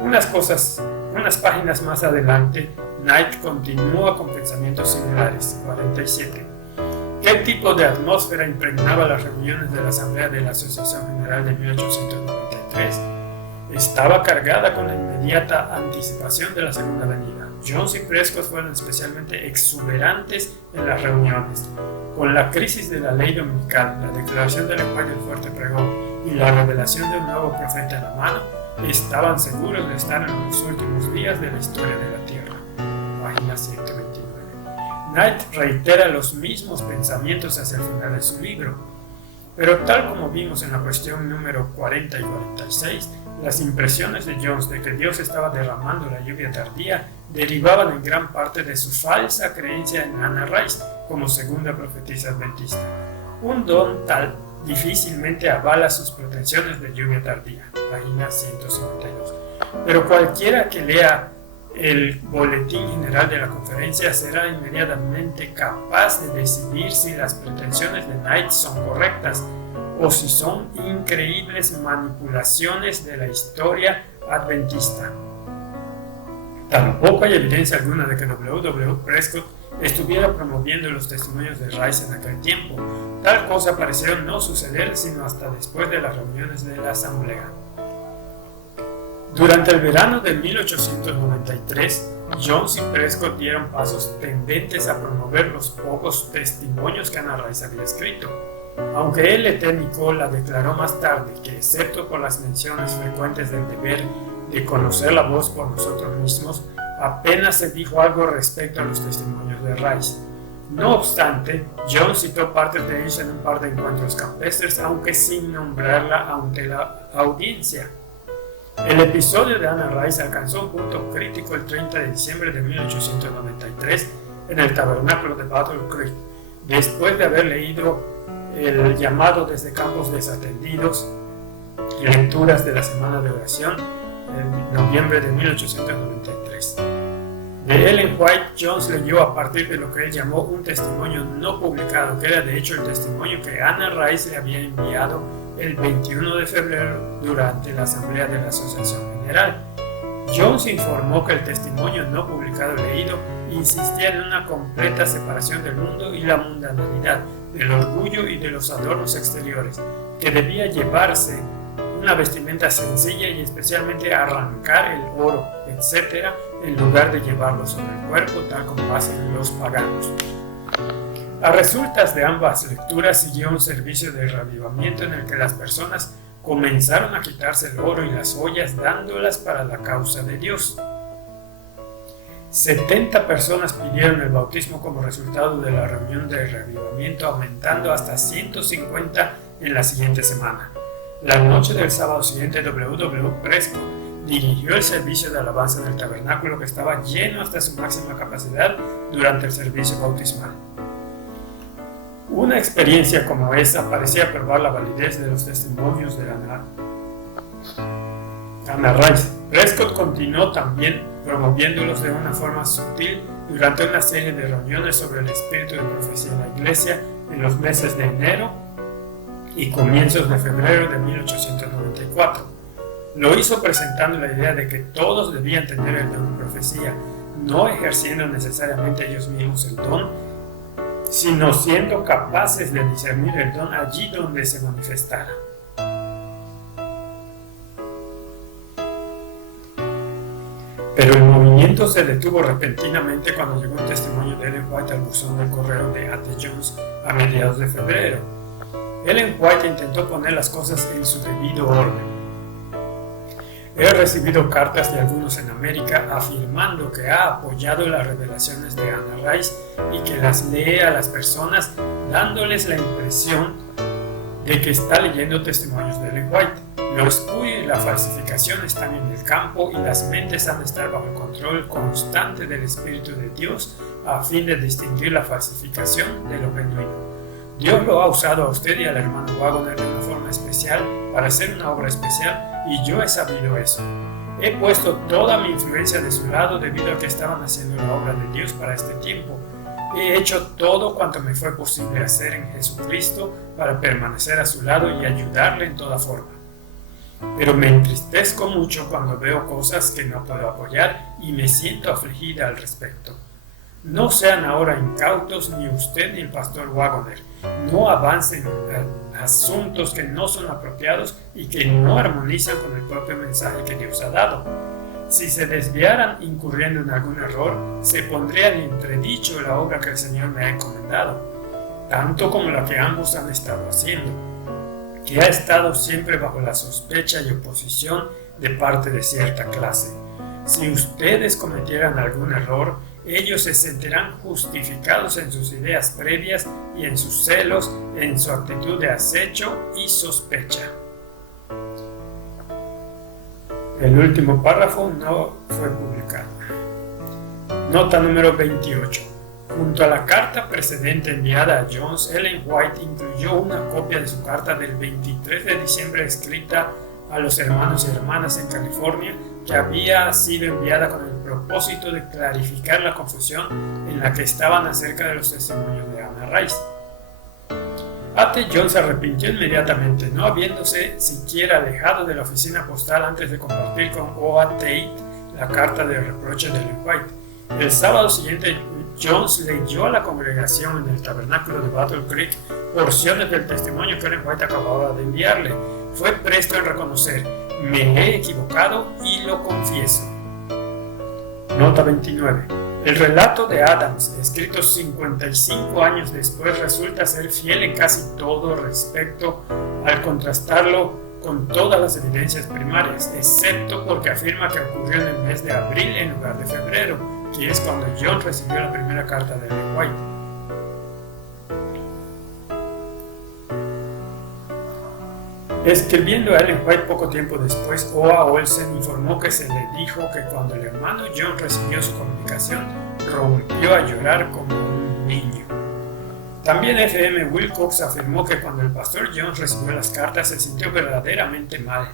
Unas páginas más adelante, Knight continúa con pensamientos similares. 47. ¿Qué tipo de atmósfera impregnaba las reuniones de la Asamblea de la Asociación General de 1893? Estaba cargada con la inmediata anticipación de la Segunda Venida. Jones y Prescott fueron especialmente exuberantes en las reuniones. Con la crisis de la ley dominical, la declaración del lenguaje del fuerte pregón y la revelación de un nuevo profeta en la mano, estaban seguros de estar en los últimos días de la historia de la Tierra. Página 129. Knight reitera los mismos pensamientos hacia el final de su libro, pero tal como vimos en la cuestión número 40 y 46, las impresiones de Jones de que Dios estaba derramando la lluvia tardía derivaban en gran parte de su falsa creencia en Anna Rice como segunda profetisa adventista. Un don tal difícilmente avala sus pretensiones de lluvia tardía, página 152. Pero cualquiera que lea el boletín general de la conferencia será inmediatamente capaz de decidir si las pretensiones de Knight son correctas o si son increíbles manipulaciones de la historia adventista. Tampoco hay evidencia alguna de que W. Prescott estuviera promoviendo los testimonios de Rice en aquel tiempo. Tal cosa pareció no suceder sino hasta después de las reuniones de la asamblea. Durante el verano de 1893, Jones y Prescott dieron pasos tendentes a promover los pocos testimonios que Anna Rice había escrito. Aunque L.T. Nicola declaró más tarde que, excepto por las menciones frecuentes del deber de conocer la voz por nosotros mismos, apenas se dijo algo respecto a los testimonios de Rice. No obstante, Jones citó partes de ellos en un par de encuentros campestres, aunque sin nombrarla ante la audiencia. El episodio de Anna Rice alcanzó un punto crítico el 30 de diciembre de 1893 en el tabernáculo de Battle Creek, después de haber leído el llamado desde campos desatendidos y lecturas de la semana de oración en noviembre de 1893. De Ellen White, Jones leyó a partir de lo que él llamó un testimonio no publicado, que era de hecho el testimonio que Anna Rice le había enviado el 21 de febrero durante la asamblea de la Asociación General. Jones informó que el testimonio no publicado leído insistía en una completa separación del mundo y la mundanalidad, del orgullo y de los adornos exteriores, que debía llevarse una vestimenta sencilla y especialmente arrancar el oro, etc., en lugar de llevarlo sobre el cuerpo tal como hacen los paganos. A resultas de ambas lecturas siguió un servicio de reavivamiento en el que las personas comenzaron a quitarse el oro y las joyas dándolas para la causa de Dios. 70 personas pidieron el bautismo como resultado de la reunión de reavivamiento, aumentando hasta 150 en la siguiente semana. La noche del sábado siguiente, W. Prescott dirigió el servicio de alabanza del tabernáculo, que estaba lleno hasta su máxima capacidad durante el servicio bautismal. Una experiencia como esa parecía probar la validez de los testimonios de Anna Rice. Prescott continuó también promoviéndolos de una forma sutil durante una serie de reuniones sobre el espíritu de profecía en la iglesia en los meses de enero y comienzos de febrero de 1894. Lo hizo presentando la idea de que todos debían tener el don de profecía, no ejerciendo necesariamente ellos mismos el don, sino siendo capaces de discernir el don allí donde se manifestara. Pero el movimiento se detuvo repentinamente cuando llegó un testimonio de Ellen White al buzón del correo de A.T. Jones a mediados de febrero. Ellen White intentó poner las cosas en su debido orden. He recibido cartas de algunos en América afirmando que ha apoyado las revelaciones de Anna Rice y que las lee a las personas dándoles la impresión de que está leyendo testimonios de Ellen White. Lo espurio y la falsificación están en el campo y las mentes han de estar bajo el control constante del Espíritu de Dios a fin de distinguir la falsificación de lo genuino. Dios lo ha usado a usted y al hermano Waggoner de una forma especial para hacer una obra especial y yo he sabido eso. He puesto toda mi influencia de su lado debido a que estaban haciendo la obra de Dios para este tiempo. He hecho todo cuanto me fue posible hacer en Jesucristo para permanecer a su lado y ayudarle en toda forma. Pero me entristezco mucho cuando veo cosas que no puedo apoyar y me siento afligida al respecto. No sean ahora incautos ni usted ni el pastor Waggoner. No avancen a asuntos que no son apropiados y que no armonizan con el propio mensaje que Dios ha dado. Si se desviaran incurriendo en algún error, se pondría en entredicho la obra que el Señor me ha encomendado, tanto como la que ambos han estado haciendo, que ha estado siempre bajo la sospecha y oposición de parte de cierta clase. Si ustedes cometieran algún error, ellos se sentirán justificados en sus ideas previas y en sus celos, en su actitud de acecho y sospecha. El último párrafo no fue publicado. Nota número 28. Junto a la carta precedente enviada a Jones, Ellen White incluyó una copia de su carta del 23 de diciembre escrita a los hermanos y hermanas en California, que había sido enviada con el propósito de clarificar la confusión en la que estaban acerca de los testimonios de Anna Rice. A.T. Jones se arrepintió inmediatamente, no habiéndose siquiera alejado de la oficina postal antes de compartir con O.A. Tate la carta de reproche de Ellen White. El sábado siguiente, Jones leyó a la congregación en el tabernáculo de Battle Creek porciones del testimonio que Ellen White acababa de enviarle. Fue presto en reconocer: me he equivocado y lo confieso. Nota 29. El relato de Adams, escrito 55 años después, resulta ser fiel en casi todo respecto al contrastarlo con todas las evidencias primarias, excepto porque afirma que ocurrió en el mes de abril en lugar de febrero, que es cuando John recibió la primera carta de Ellen White. Escribiendo a Ellen White poco tiempo después, O.A. Olsen informó que se le dijo que cuando el hermano John recibió su comunicación, rompió a llorar como un niño. También F.M. Wilcox afirmó que cuando el pastor John recibió las cartas se sintió verdaderamente mal.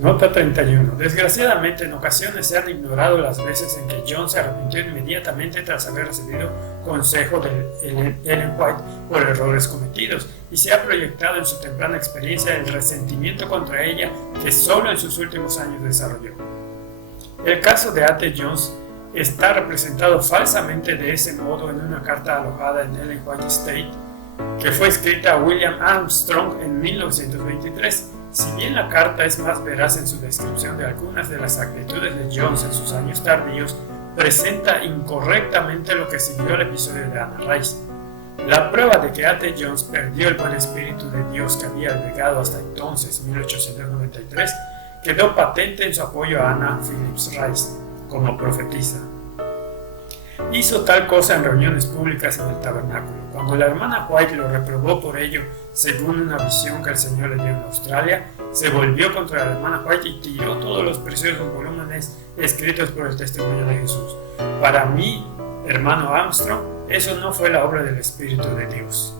Nota 31. Desgraciadamente, en ocasiones se han ignorado las veces en que John se arrepintió inmediatamente tras haber recibido consejo de Ellen White por errores cometidos, y se ha proyectado en su temprana experiencia el resentimiento contra ella que solo en sus últimos años desarrolló. El caso de A.T. Jones está representado falsamente de ese modo en una carta alojada en Ellen White Estate, que fue escrita a William Armstrong en 1923. Si bien la carta es más veraz en su descripción de algunas de las actitudes de Jones en sus años tardíos, presenta incorrectamente lo que siguió el episodio de Anna Rice. La prueba de que A.T. Jones perdió el buen espíritu de Dios que había albergado hasta entonces, 1893, quedó patente en su apoyo a Anna Phillips Rice como profetisa. Hizo tal cosa en reuniones públicas en el tabernáculo. Cuando la hermana White lo reprobó por ello, según una visión que el Señor le dio en Australia, se volvió contra la hermana White y tiró todos los preciosos volúmenes escritos por el testimonio de Jesús. Para mí, hermano Armstrong, eso no fue la obra del Espíritu de Dios.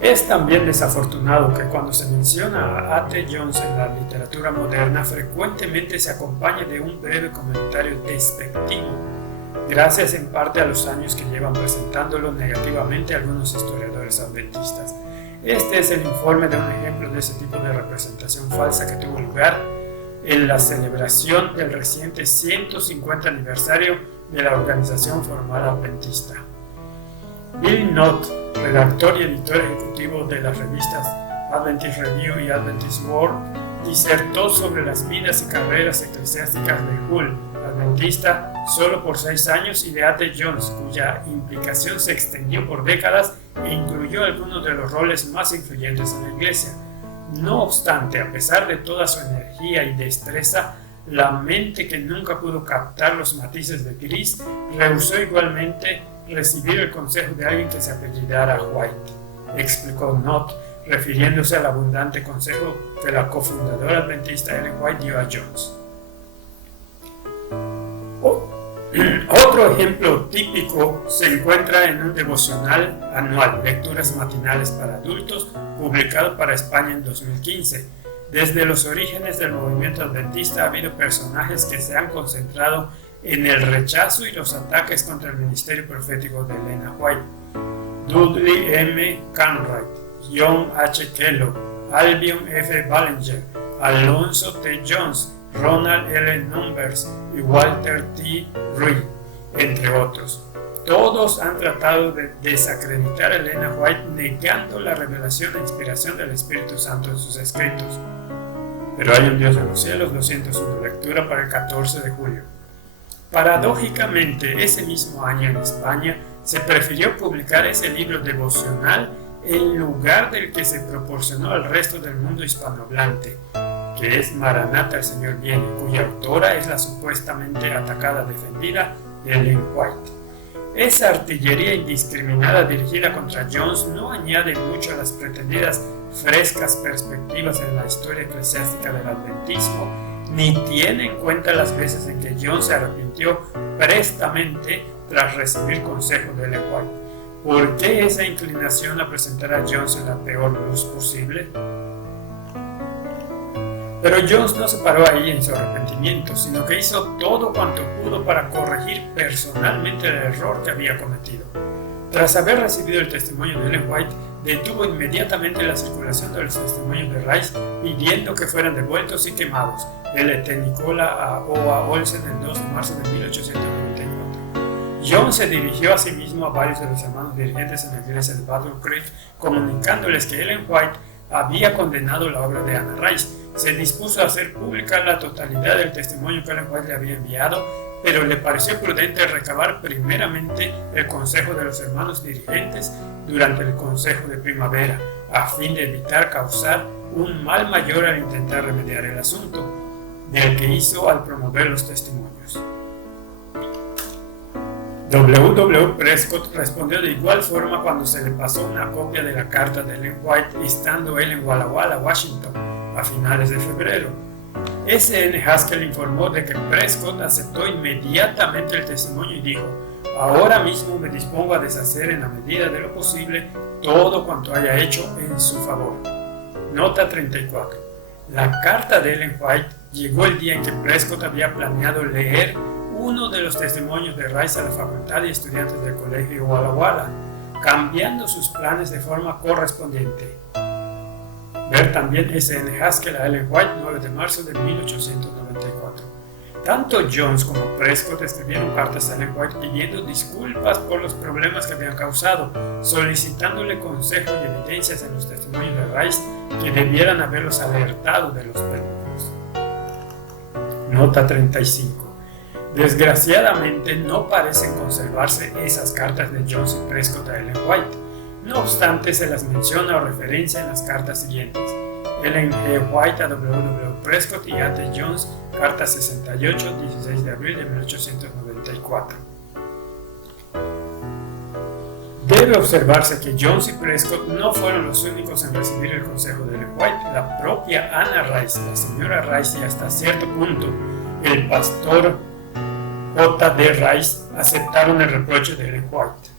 Es también desafortunado que cuando se menciona a A.T. Jones en la literatura moderna, frecuentemente se acompañe de un breve comentario despectivo, gracias en parte a los años que llevan presentándolo negativamente algunos historiadores adventistas. Este es el informe de un ejemplo de ese tipo de representación falsa que tuvo lugar en la celebración del reciente 150 aniversario de la organización formal adventista. Bill Knott, redactor y editor ejecutivo de las revistas Adventist Review y Adventist World, disertó sobre las vidas y carreras eclesiásticas de Hull, adventista, solo por 6 años, y de A.T. Jones, cuya implicación se extendió por décadas e incluyó algunos de los roles más influyentes en la iglesia. No obstante, a pesar de toda su energía y destreza, la mente que nunca pudo captar los matices de gris rehusó igualmente recibir el consejo de alguien que se apellidara White, explicó Knott, refiriéndose al abundante consejo que la cofundadora adventista Ellen White dio a Jones. Otro ejemplo típico se encuentra en un devocional anual, Lecturas Matinales para Adultos, publicado para España en 2015. Desde los orígenes del movimiento adventista ha habido personajes que se han concentrado en el rechazo y los ataques contra el ministerio profético de Ellen White. Dudley M. Carnwright, John H. Kellogg, Albion F. Ballinger, Alonzo T. Jones, Ronald L. Numbers y Walter T. Reed, entre otros. Todos han tratado de desacreditar a Ellen White negando la revelación e inspiración del Espíritu Santo en sus escritos. Pero hay un Dios en los cielos, 201, lectura para el 14 de julio. Paradójicamente, ese mismo año en España se prefirió publicar ese libro devocional en lugar del que se proporcionó al resto del mundo hispanohablante, que es Maranatha, el Señor viene, cuya autora es la supuestamente atacada defendida de Ellen White. Esa artillería indiscriminada dirigida contra Jones no añade mucho a las pretendidas frescas perspectivas en la historia eclesiástica del adventismo ni tiene en cuenta las veces en que Jones se arrepintió prestamente tras recibir consejo de Ellen White. ¿Por qué esa inclinación a presentar a Jones en la peor luz posible? Pero Jones no se paró ahí en su arrepentimiento, sino que hizo todo cuanto pudo para corregir personalmente el error que había cometido. Tras haber recibido el testimonio de Ellen White, detuvo inmediatamente la circulación de los testimonios de Rice, pidiendo que fueran devueltos y quemados. L.T. Nicola o a Olsen el 2 de marzo de 1894. Jones se dirigió asimismo a varios de los hermanos dirigentes en la iglesia de Battle Creek, comunicándoles que Ellen White había condenado la obra de Anna Rice. Se dispuso a hacer pública la totalidad del testimonio que Ellen White le había enviado, pero le pareció prudente recabar primeramente el consejo de los hermanos dirigentes durante el consejo de primavera, a fin de evitar causar un mal mayor al intentar remediar el asunto, del que hizo al promover los testimonios. W. Prescott respondió de igual forma cuando se le pasó una copia de la carta de Ellen White, estando él en Walla Walla, Washington, a finales de febrero. S.N. Haskell informó de que Prescott aceptó inmediatamente el testimonio y dijo: ahora mismo me dispongo a deshacer en la medida de lo posible todo cuanto haya hecho en su favor. Nota 34. La carta de Ellen White llegó el día en que Prescott había planeado leer uno de los testimonios de Rice a la facultad y estudiantes del colegio Walla Walla, cambiando sus planes de forma correspondiente. Ver también S.N. Haskell a Ellen White, 9 de marzo de 1894. Tanto Jones como Prescott escribieron cartas a Ellen White pidiendo disculpas por los problemas que habían causado, solicitándole consejo y evidencias en los testimonios de Rice que debieran haberlos alertado de los peligros. Nota 35. Desgraciadamente no parecen conservarse esas cartas de Jones y Prescott a Ellen White. No obstante, se las menciona o referencia en las cartas siguientes. Ellen G. White a W. Prescott y A. T. Jones, carta 68, 16 de abril de 1894. Debe observarse que Jones y Prescott no fueron los únicos en recibir el consejo de Ellen White. La propia Anna Rice, la señora Rice y hasta cierto punto el pastor J. D. Rice aceptaron el reproche de Ellen White.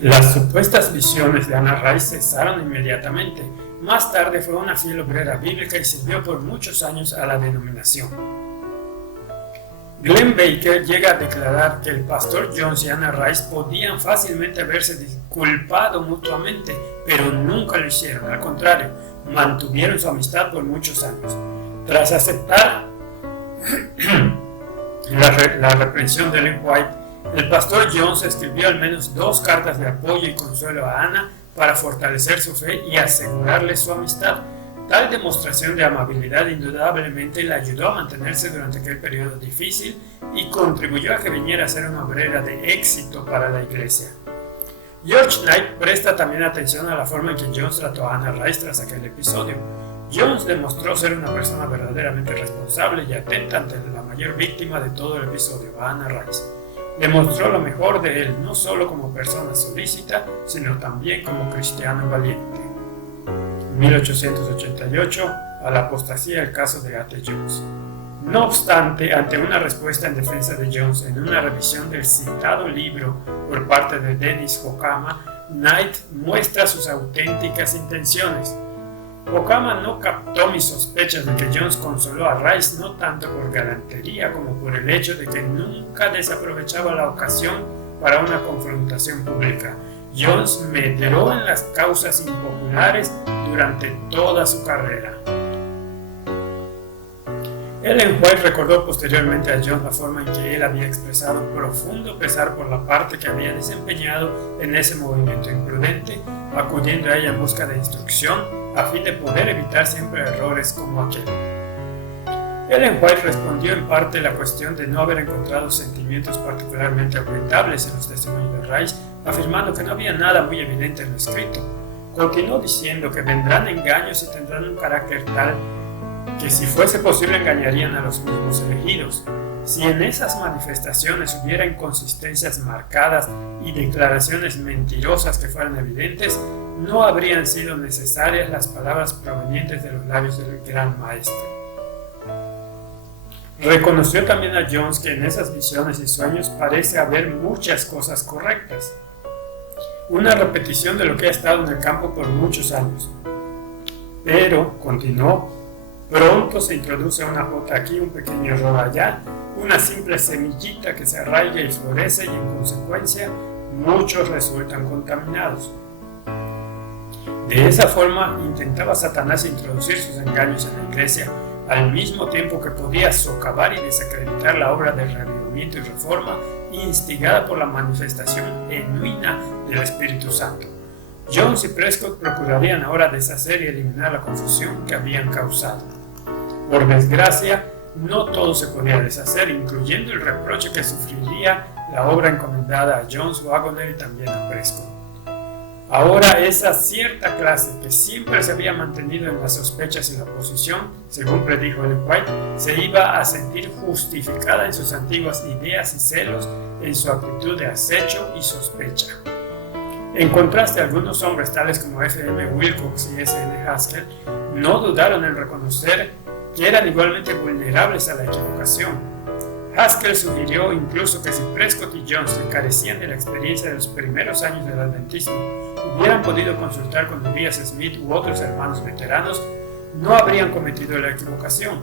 Las supuestas visiones de Anna Rice cesaron inmediatamente. Más tarde fue una fiel obrera bíblica y sirvió por muchos años a la denominación. Glenn Baker llega a declarar que el pastor Jones y Anna Rice podían fácilmente haberse disculpado mutuamente, pero nunca lo hicieron. Al contrario, mantuvieron su amistad por muchos años. Tras aceptar la reprensión de Ellen White, el pastor Jones escribió al menos 2 cartas de apoyo y consuelo a Anna para fortalecer su fe y asegurarle su amistad. Tal demostración de amabilidad indudablemente le ayudó a mantenerse durante aquel periodo difícil y contribuyó a que viniera a ser una obrera de éxito para la iglesia. George Knight presta también atención a la forma en que Jones trató a Anna Rice tras aquel episodio. Jones demostró ser una persona verdaderamente responsable y atenta ante la mayor víctima de todo el episodio, a Anna Rice. Demostró lo mejor de él, no solo como persona solícita, sino también como cristiano valiente. 1888, a la apostasía, el caso de A.T. Jones. No obstante, ante una respuesta en defensa de Jones en una revisión del citado libro por parte de Dennis Hokama, Knight muestra sus auténticas intenciones. Hokama no captó mis sospechas de que Jones consoló a Rice no tanto por galantería como por el hecho de que nunca desaprovechaba la ocasión para una confrontación pública. Jones medró en las causas impopulares durante toda su carrera. Ellen White recordó posteriormente a Jones la forma en que él había expresado profundo pesar por la parte que había desempeñado en ese movimiento imprudente, acudiendo a ella en busca de instrucción a fin de poder evitar siempre errores como aquel. Ellen White respondió en parte la cuestión de no haber encontrado sentimientos particularmente orientables en los testimonios de Rice, afirmando que no había nada muy evidente en lo escrito. Continuó diciendo que vendrán engaños y tendrán un carácter tal que si fuese posible engañarían a los mismos elegidos. Si en esas manifestaciones hubiera inconsistencias marcadas y declaraciones mentirosas que fueran evidentes, no habrían sido necesarias las palabras provenientes de los labios del gran maestro. Reconoció también a Jones que en esas visiones y sueños parece haber muchas cosas correctas. Una repetición de lo que ha estado en el campo por muchos años. Pero, continuó, pronto se introduce una jota aquí, un pequeño error allá, una simple semillita que se arraiga y florece y en consecuencia muchos resultan contaminados. De esa forma intentaba Satanás introducir sus engaños en la iglesia, al mismo tiempo que podía socavar y desacreditar la obra del reavivamiento y reforma instigada por la manifestación genuina del Espíritu Santo. Jones y Prescott procurarían ahora deshacer y eliminar la confusión que habían causado. Por desgracia, no todo se podía deshacer, incluyendo el reproche que sufriría la obra encomendada a Jones, Waggoner y también a Prescott. Ahora esa cierta clase que siempre se había mantenido en las sospechas y la oposición, según predijo Ellen White, se iba a sentir justificada en sus antiguas ideas y celos, en su actitud de acecho y sospecha. En contraste, algunos hombres tales como F.M. Wilcox y S.N. Haskell no dudaron en reconocer que eran igualmente vulnerables a la equivocación. Haskell sugirió incluso que si Prescott y Jones, que carecían de la experiencia de los primeros años del adventismo, hubieran podido consultar con Elias Smith u otros hermanos veteranos, no habrían cometido la equivocación.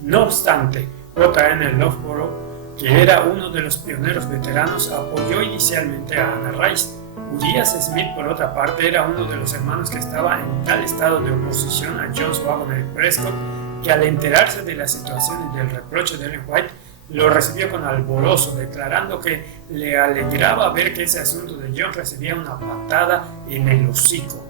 No obstante, J.N. Loughborough, que era uno de los pioneros veteranos, apoyó inicialmente a Anna Rice. Urias Smith, por otra parte, era uno de los hermanos que estaba en tal estado de oposición a Jones, Waggoner y Prescott, que al enterarse de la situación y del reproche de Ellen White, lo recibió con alborozo, declarando que le alegraba ver que ese asunto de Jones recibía una patada en el hocico.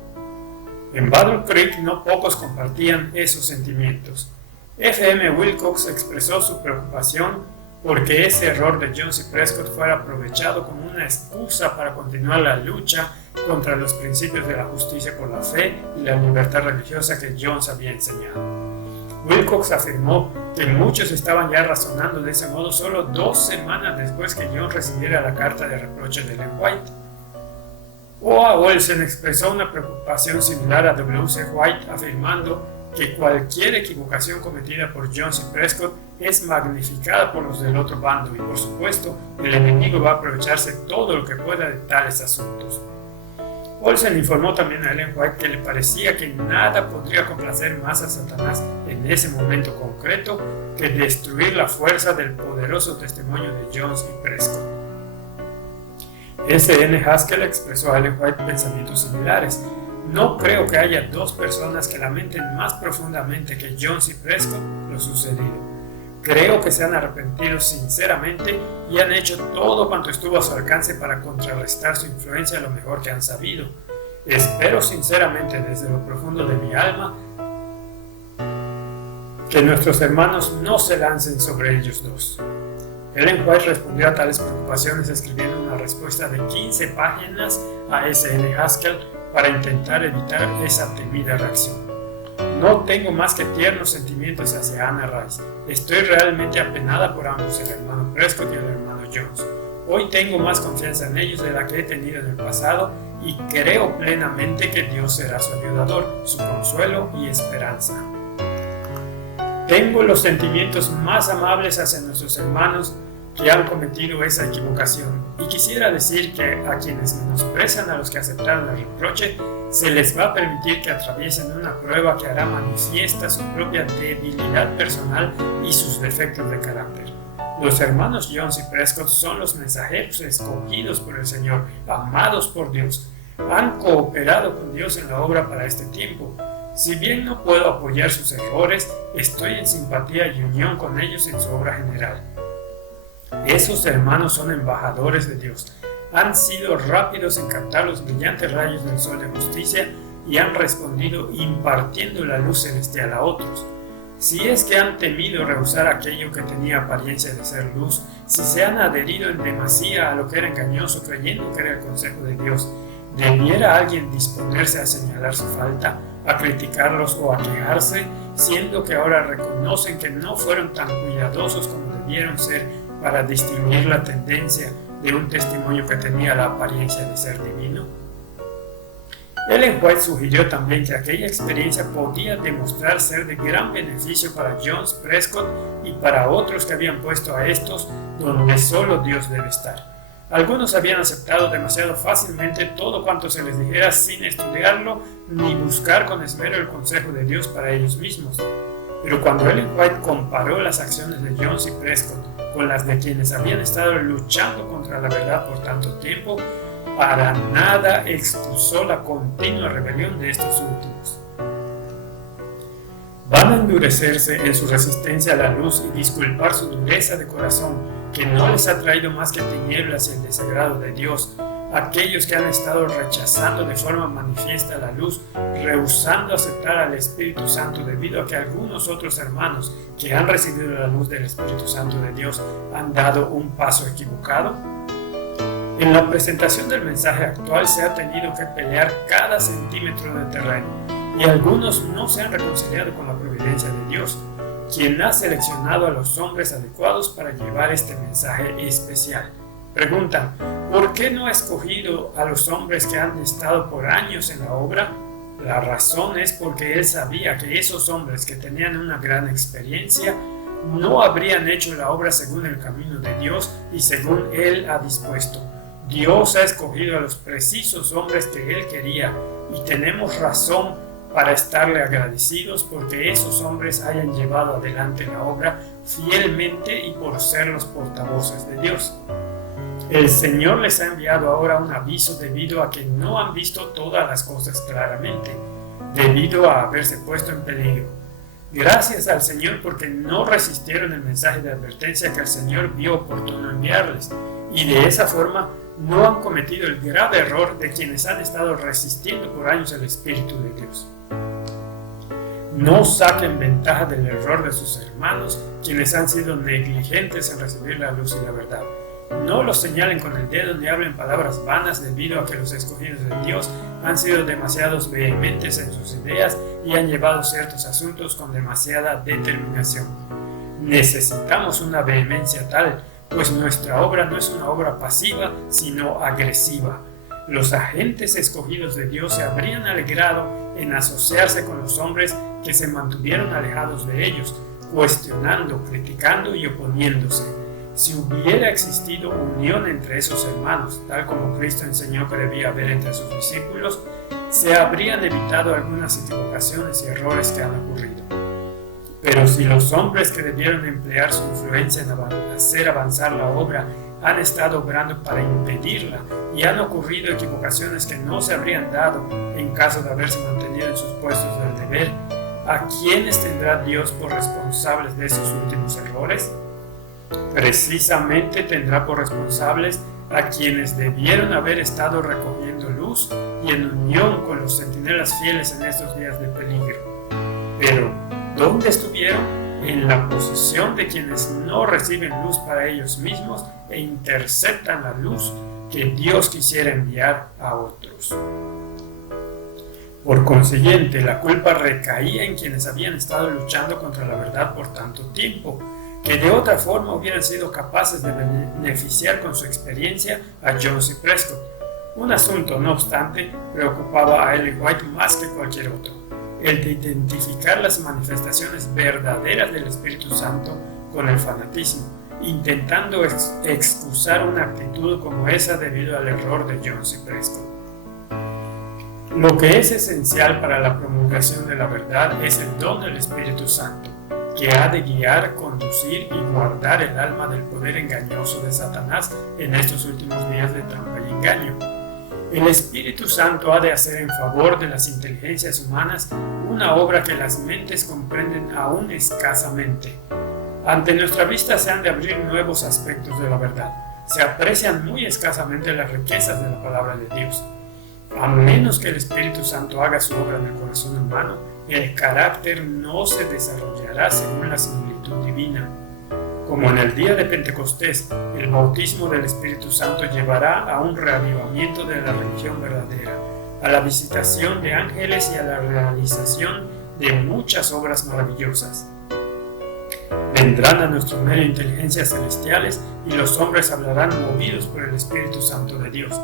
En Battle Creek no pocos compartían esos sentimientos. F.M. Wilcox expresó su preocupación porque ese error de Jones y Prescott fuera aprovechado como una excusa para continuar la lucha contra los principios de la justicia por la fe y la libertad religiosa que Jones había enseñado. Wilcox afirmó que muchos estaban ya razonando de ese modo solo 2 semanas después que Jones recibiera la carta de reproche de Ellen White. O.A. Olsen expresó una preocupación similar a W.C. White, afirmando que cualquier equivocación cometida por Jones y Prescott es magnificada por los del otro bando y, por supuesto, el enemigo va a aprovecharse todo lo que pueda de tales asuntos. Olsen informó también a Ellen White que le parecía que nada podría complacer más a Satanás en ese momento concreto que destruir la fuerza del poderoso testimonio de Jones y Prescott. S.N. Haskell expresó a Ellen White pensamientos similares. No creo que haya 2 personas que lamenten más profundamente que Jones y Prescott lo sucedido. Creo que se han arrepentido sinceramente y han hecho todo cuanto estuvo a su alcance para contrarrestar su influencia lo mejor que han sabido. Espero sinceramente desde lo profundo de mi alma que nuestros hermanos no se lancen sobre ellos 2. Ellen White respondió a tales preocupaciones escribiendo una respuesta de 15 páginas a S.N. Haskell para intentar evitar esa temida reacción. No tengo más que tiernos sentimientos hacia Anna Rice. Estoy realmente apenada por ambos, el hermano Prescott y el hermano Jones. Hoy tengo más confianza en ellos de la que he tenido en el pasado y creo plenamente que Dios será su ayudador, su consuelo y esperanza. Tengo los sentimientos más amables hacia nuestros hermanos que han cometido esa equivocación y quisiera decir que a quienes menosprecian a los que aceptaron el reproche se les va a permitir que atraviesen una prueba que hará manifiesta su propia debilidad personal y sus defectos de carácter. Los hermanos Jones y Prescott son los mensajeros escogidos por el Señor, amados por Dios. Han cooperado con Dios en la obra para este tiempo. Si bien no puedo apoyar sus errores, estoy en simpatía y unión con ellos en su obra general. Esos hermanos son embajadores de Dios. Han sido rápidos en captar los brillantes rayos del sol de justicia y han respondido impartiendo la luz celestial a otros. Si es que han temido rehusar aquello que tenía apariencia de ser luz, si se han adherido en demasía a lo que era engañoso creyendo que era el consejo de Dios, ¿debiera alguien disponerse a señalar su falta, a criticarlos o a quejarse, siendo que ahora reconocen que no fueron tan cuidadosos como debieron ser para distinguir la tendencia de un testimonio que tenía la apariencia de ser divino? Ellen White sugirió también que aquella experiencia podía demostrar ser de gran beneficio para John Prescott y para otros que habían puesto a estos donde solo Dios debe estar. Algunos habían aceptado demasiado fácilmente todo cuanto se les dijera sin estudiarlo ni buscar con esmero el consejo de Dios para ellos mismos. Pero cuando Ellen White comparó las acciones de Jones y Prescott con las de quienes habían estado luchando contra la verdad por tanto tiempo, para nada excusó la continua rebelión de estos últimos. Van a endurecerse en su resistencia a la luz y disculpar su dureza de corazón, que no les ha traído más que tinieblas y el desagrado de Dios, aquellos que han estado rechazando de forma manifiesta la luz, rehusando aceptar al Espíritu Santo debido a que algunos otros hermanos que han recibido la luz del Espíritu Santo de Dios han dado un paso equivocado. En la presentación del mensaje actual se ha tenido que pelear cada centímetro de terreno y algunos no se han reconciliado con la providencia de Dios, quien ha seleccionado a los hombres adecuados para llevar este mensaje especial. Preguntan, ¿por qué no ha escogido a los hombres que han estado por años en la obra? La razón es porque él sabía que esos hombres que tenían una gran experiencia no habrían hecho la obra según el camino de Dios y según él ha dispuesto. Dios ha escogido a los precisos hombres que él quería y tenemos razón para estarle agradecidos porque esos hombres hayan llevado adelante la obra fielmente y por ser los portavoces de Dios. El Señor les ha enviado ahora un aviso debido a que no han visto todas las cosas claramente, debido a haberse puesto en peligro. Gracias al Señor porque no resistieron el mensaje de advertencia que el Señor vio oportuno enviarles, y de esa forma no han cometido el grave error de quienes han estado resistiendo por años el Espíritu de Dios. No saquen ventaja del error de sus hermanos, quienes han sido negligentes en recibir la luz y la verdad. No los señalen con el dedo ni hablen palabras vanas debido a que los escogidos de Dios han sido demasiado vehementes en sus ideas y han llevado ciertos asuntos con demasiada determinación. Necesitamos una vehemencia tal, pues nuestra obra no es una obra pasiva, sino agresiva. Los agentes escogidos de Dios se habrían alegrado en asociarse con los hombres que se mantuvieron alejados de ellos, cuestionando, criticando y oponiéndose. Si hubiera existido unión entre esos hermanos, tal como Cristo enseñó que debía haber entre sus discípulos, se habrían evitado algunas equivocaciones y errores que han ocurrido. Pero si los hombres que debieron emplear su influencia en hacer avanzar la obra han estado obrando para impedirla y han ocurrido equivocaciones que no se habrían dado en caso de haberse mantenido en sus puestos del deber, ¿a quiénes tendrá Dios por responsables de esos últimos errores? Precisamente tendrá por responsables a quienes debieron haber estado recogiendo luz y en unión con los centinelas fieles en estos días de peligro. Pero, ¿dónde estuvieron? En la posición de quienes no reciben luz para ellos mismos e interceptan la luz que Dios quisiera enviar a otros. Por consiguiente, la culpa recaía en quienes habían estado luchando contra la verdad por tanto tiempo, que de otra forma hubieran sido capaces de beneficiar con su experiencia a Jones y Prescott. Un asunto, no obstante, preocupaba a Ellen White más que cualquier otro: el de identificar las manifestaciones verdaderas del Espíritu Santo con el fanatismo, intentando excusar una actitud como esa debido al error de Jones y Prescott. Lo que es esencial para la promulgación de la verdad es el don del Espíritu Santo, que ha de guiar, conducir y guardar el alma del poder engañoso de Satanás en estos últimos días de trampa y engaño. El Espíritu Santo ha de hacer en favor de las inteligencias humanas una obra que las mentes comprenden aún escasamente. Ante nuestra vista se han de abrir nuevos aspectos de la verdad. Se aprecian muy escasamente las riquezas de la palabra de Dios. A menos que el Espíritu Santo haga su obra en el corazón humano, el carácter no se desarrollará según la similitud divina. Como en el día de Pentecostés, el bautismo del Espíritu Santo llevará a un reavivamiento de la religión verdadera, a la visitación de ángeles y a la realización de muchas obras maravillosas. Vendrán a nuestro medio inteligencias celestiales y los hombres hablarán movidos por el Espíritu Santo de Dios.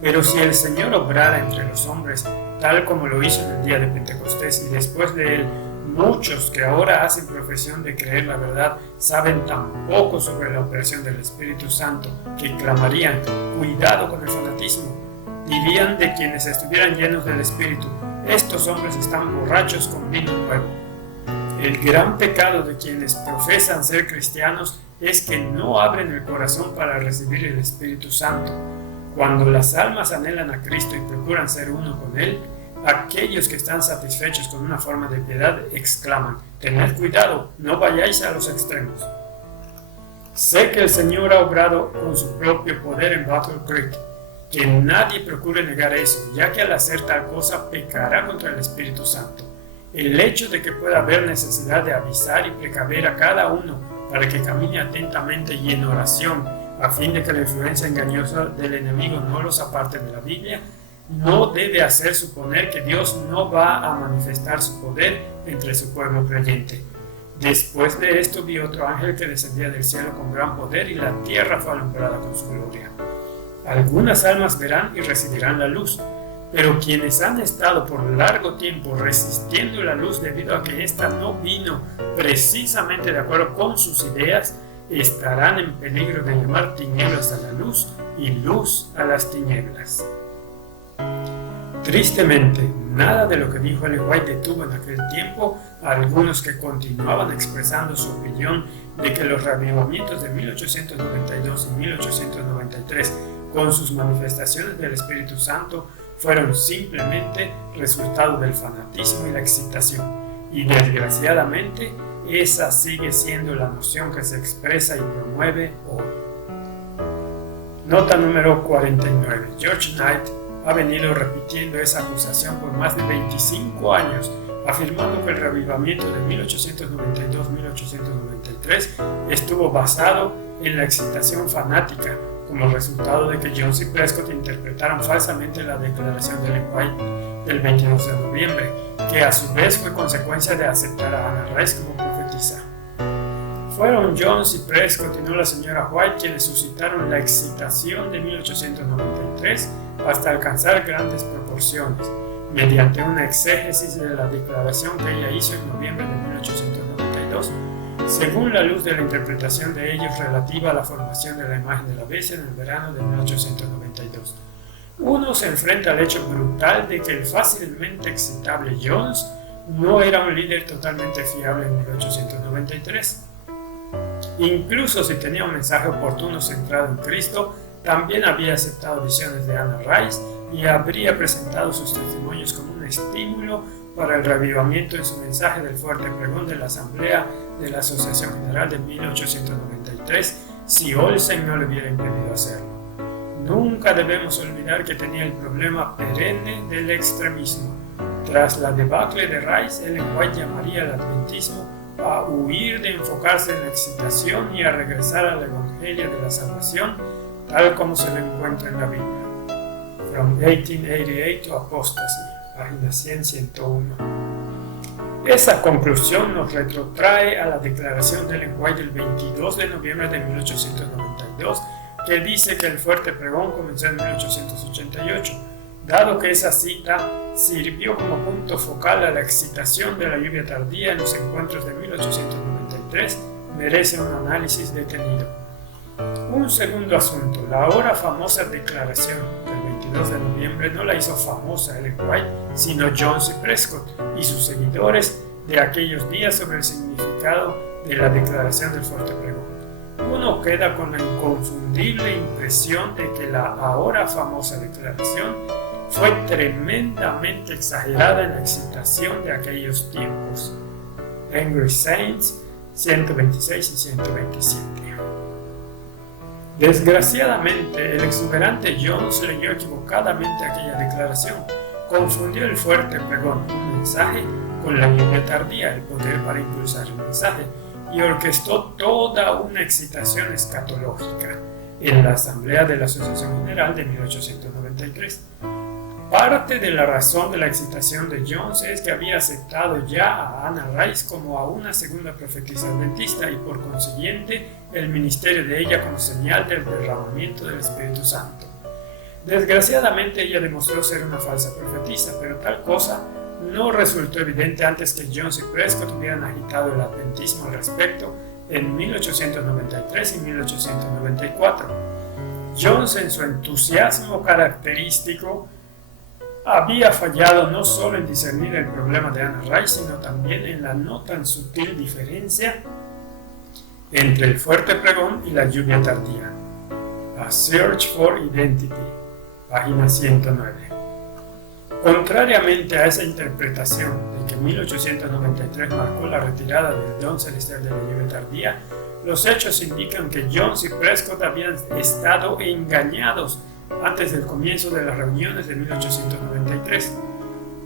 Pero si el Señor obrara entre los hombres, tal como lo hizo en el día de Pentecostés, y después de él, muchos que ahora hacen profesión de creer la verdad saben tan poco sobre la operación del Espíritu Santo que clamarían: cuidado con el fanatismo. Dirían de quienes estuvieran llenos del Espíritu: estos hombres están borrachos con vino nuevo. El gran pecado de quienes profesan ser cristianos es que no abren el corazón para recibir el Espíritu Santo. Cuando las almas anhelan a Cristo y procuran ser uno con Él, aquellos que están satisfechos con una forma de piedad exclaman: tened cuidado, no vayáis a los extremos. Sé que el Señor ha obrado con su propio poder en Battle Creek. Que nadie procure negar eso, ya que al hacer tal cosa pecará contra el Espíritu Santo. El hecho de que pueda haber necesidad de avisar y precaver a cada uno para que camine atentamente y en oración, a fin de que la influencia engañosa del enemigo no los aparte de la Biblia, no debe hacer suponer que Dios no va a manifestar su poder entre su pueblo creyente. Después de esto vi otro ángel que descendía del cielo con gran poder, y la tierra fue alumbrada con su gloria. Algunas almas verán y recibirán la luz, pero quienes han estado por largo tiempo resistiendo la luz debido a que ésta no vino precisamente de acuerdo con sus ideas, estarán en peligro de llamar tinieblas a la luz y luz a las tinieblas. Tristemente, nada de lo que dijo Ellen White detuvo en aquel tiempo a algunos que continuaban expresando su opinión de que los reavivamientos de 1892 y 1893, con sus manifestaciones del Espíritu Santo, fueron simplemente resultado del fanatismo y la excitación. Y desgraciadamente, esa sigue siendo la noción que se expresa y promueve hoy. Nota número 49. George Knight ha venido repitiendo esa acusación por más de 25 años, afirmando que el reavivamiento de 1892-1893 estuvo basado en la excitación fanática, como resultado de que Jones y Prescott interpretaron falsamente la declaración de Ellen White del 22 de noviembre, que a su vez fue consecuencia de aceptar a Anna Rice como profetisa. Fueron Jones y Prescott y no la señora White quienes suscitaron la excitación de 1893 hasta alcanzar grandes proporciones, mediante una exégesis de la declaración que ella hizo en noviembre de 1892, según la luz de la interpretación de ellos relativa a la formación de la imagen de la bestia en el verano de 1892. Uno se enfrenta al hecho brutal de que el fácilmente excitable Jones no era un líder totalmente fiable en 1893. Incluso si tenía un mensaje oportuno centrado en Cristo, también había aceptado visiones de Anna Rice y habría presentado sus testimonios como un estímulo para el reavivamiento en su mensaje del fuerte pregón de la Asamblea de la Asociación General de 1893, si Olsen no le hubiera impedido hacerlo. Nunca debemos olvidar que tenía el problema perenne del extremismo. Tras la debacle de Rice, Ellen White llamaría al adventismo a huir de enfocarse en la excitación y a regresar al Evangelio de la Salvación, tal como se lo encuentra en la Biblia. From 1888 to Apostasy, página 100-101. Esa conclusión nos retrotrae a la declaración de Ellen White del 22 de noviembre de 1892, que dice que el fuerte pregón comenzó en 1888, dado que esa cita sirvió como punto focal a la excitación de la lluvia tardía en los encuentros de 1893, merece un análisis detenido. Un segundo asunto: la ahora famosa declaración del 22 de noviembre no la hizo famosa Ellen White, sino Jones y Prescott y sus seguidores de aquellos días sobre el significado de la declaración del fuerte pregón. Uno queda con la inconfundible impresión de que la ahora famosa declaración fue tremendamente exagerada en la excitación de aquellos tiempos. Angry Saints 126 y 127. Desgraciadamente, el exuberante Jones leyó equivocadamente aquella declaración, confundió el fuerte pregón, un mensaje, con la lluvia tardía, el poder para impulsar el mensaje, y orquestó toda una excitación escatológica en la Asamblea de la Asociación General de 1893. Parte de la razón de la excitación de Jones es que había aceptado ya a Anna Rice como a una segunda profetisa adventista y por consiguiente el ministerio de ella como señal del derramamiento del Espíritu Santo. Desgraciadamente ella demostró ser una falsa profetisa, pero tal cosa no resultó evidente antes que Jones y Prescott hubieran agitado el adventismo al respecto en 1893 y 1894. Jones, en su entusiasmo característico, había fallado no solo en discernir el problema de Anna Rice, sino también en la no tan sutil diferencia entre el fuerte pregón y la lluvia tardía. A Search for Identity, página 109. Contrariamente a esa interpretación de que 1893 marcó la retirada del don celestial de la lluvia tardía, los hechos indican que Jones y Prescott habían estado engañados antes del comienzo de las reuniones de 1893.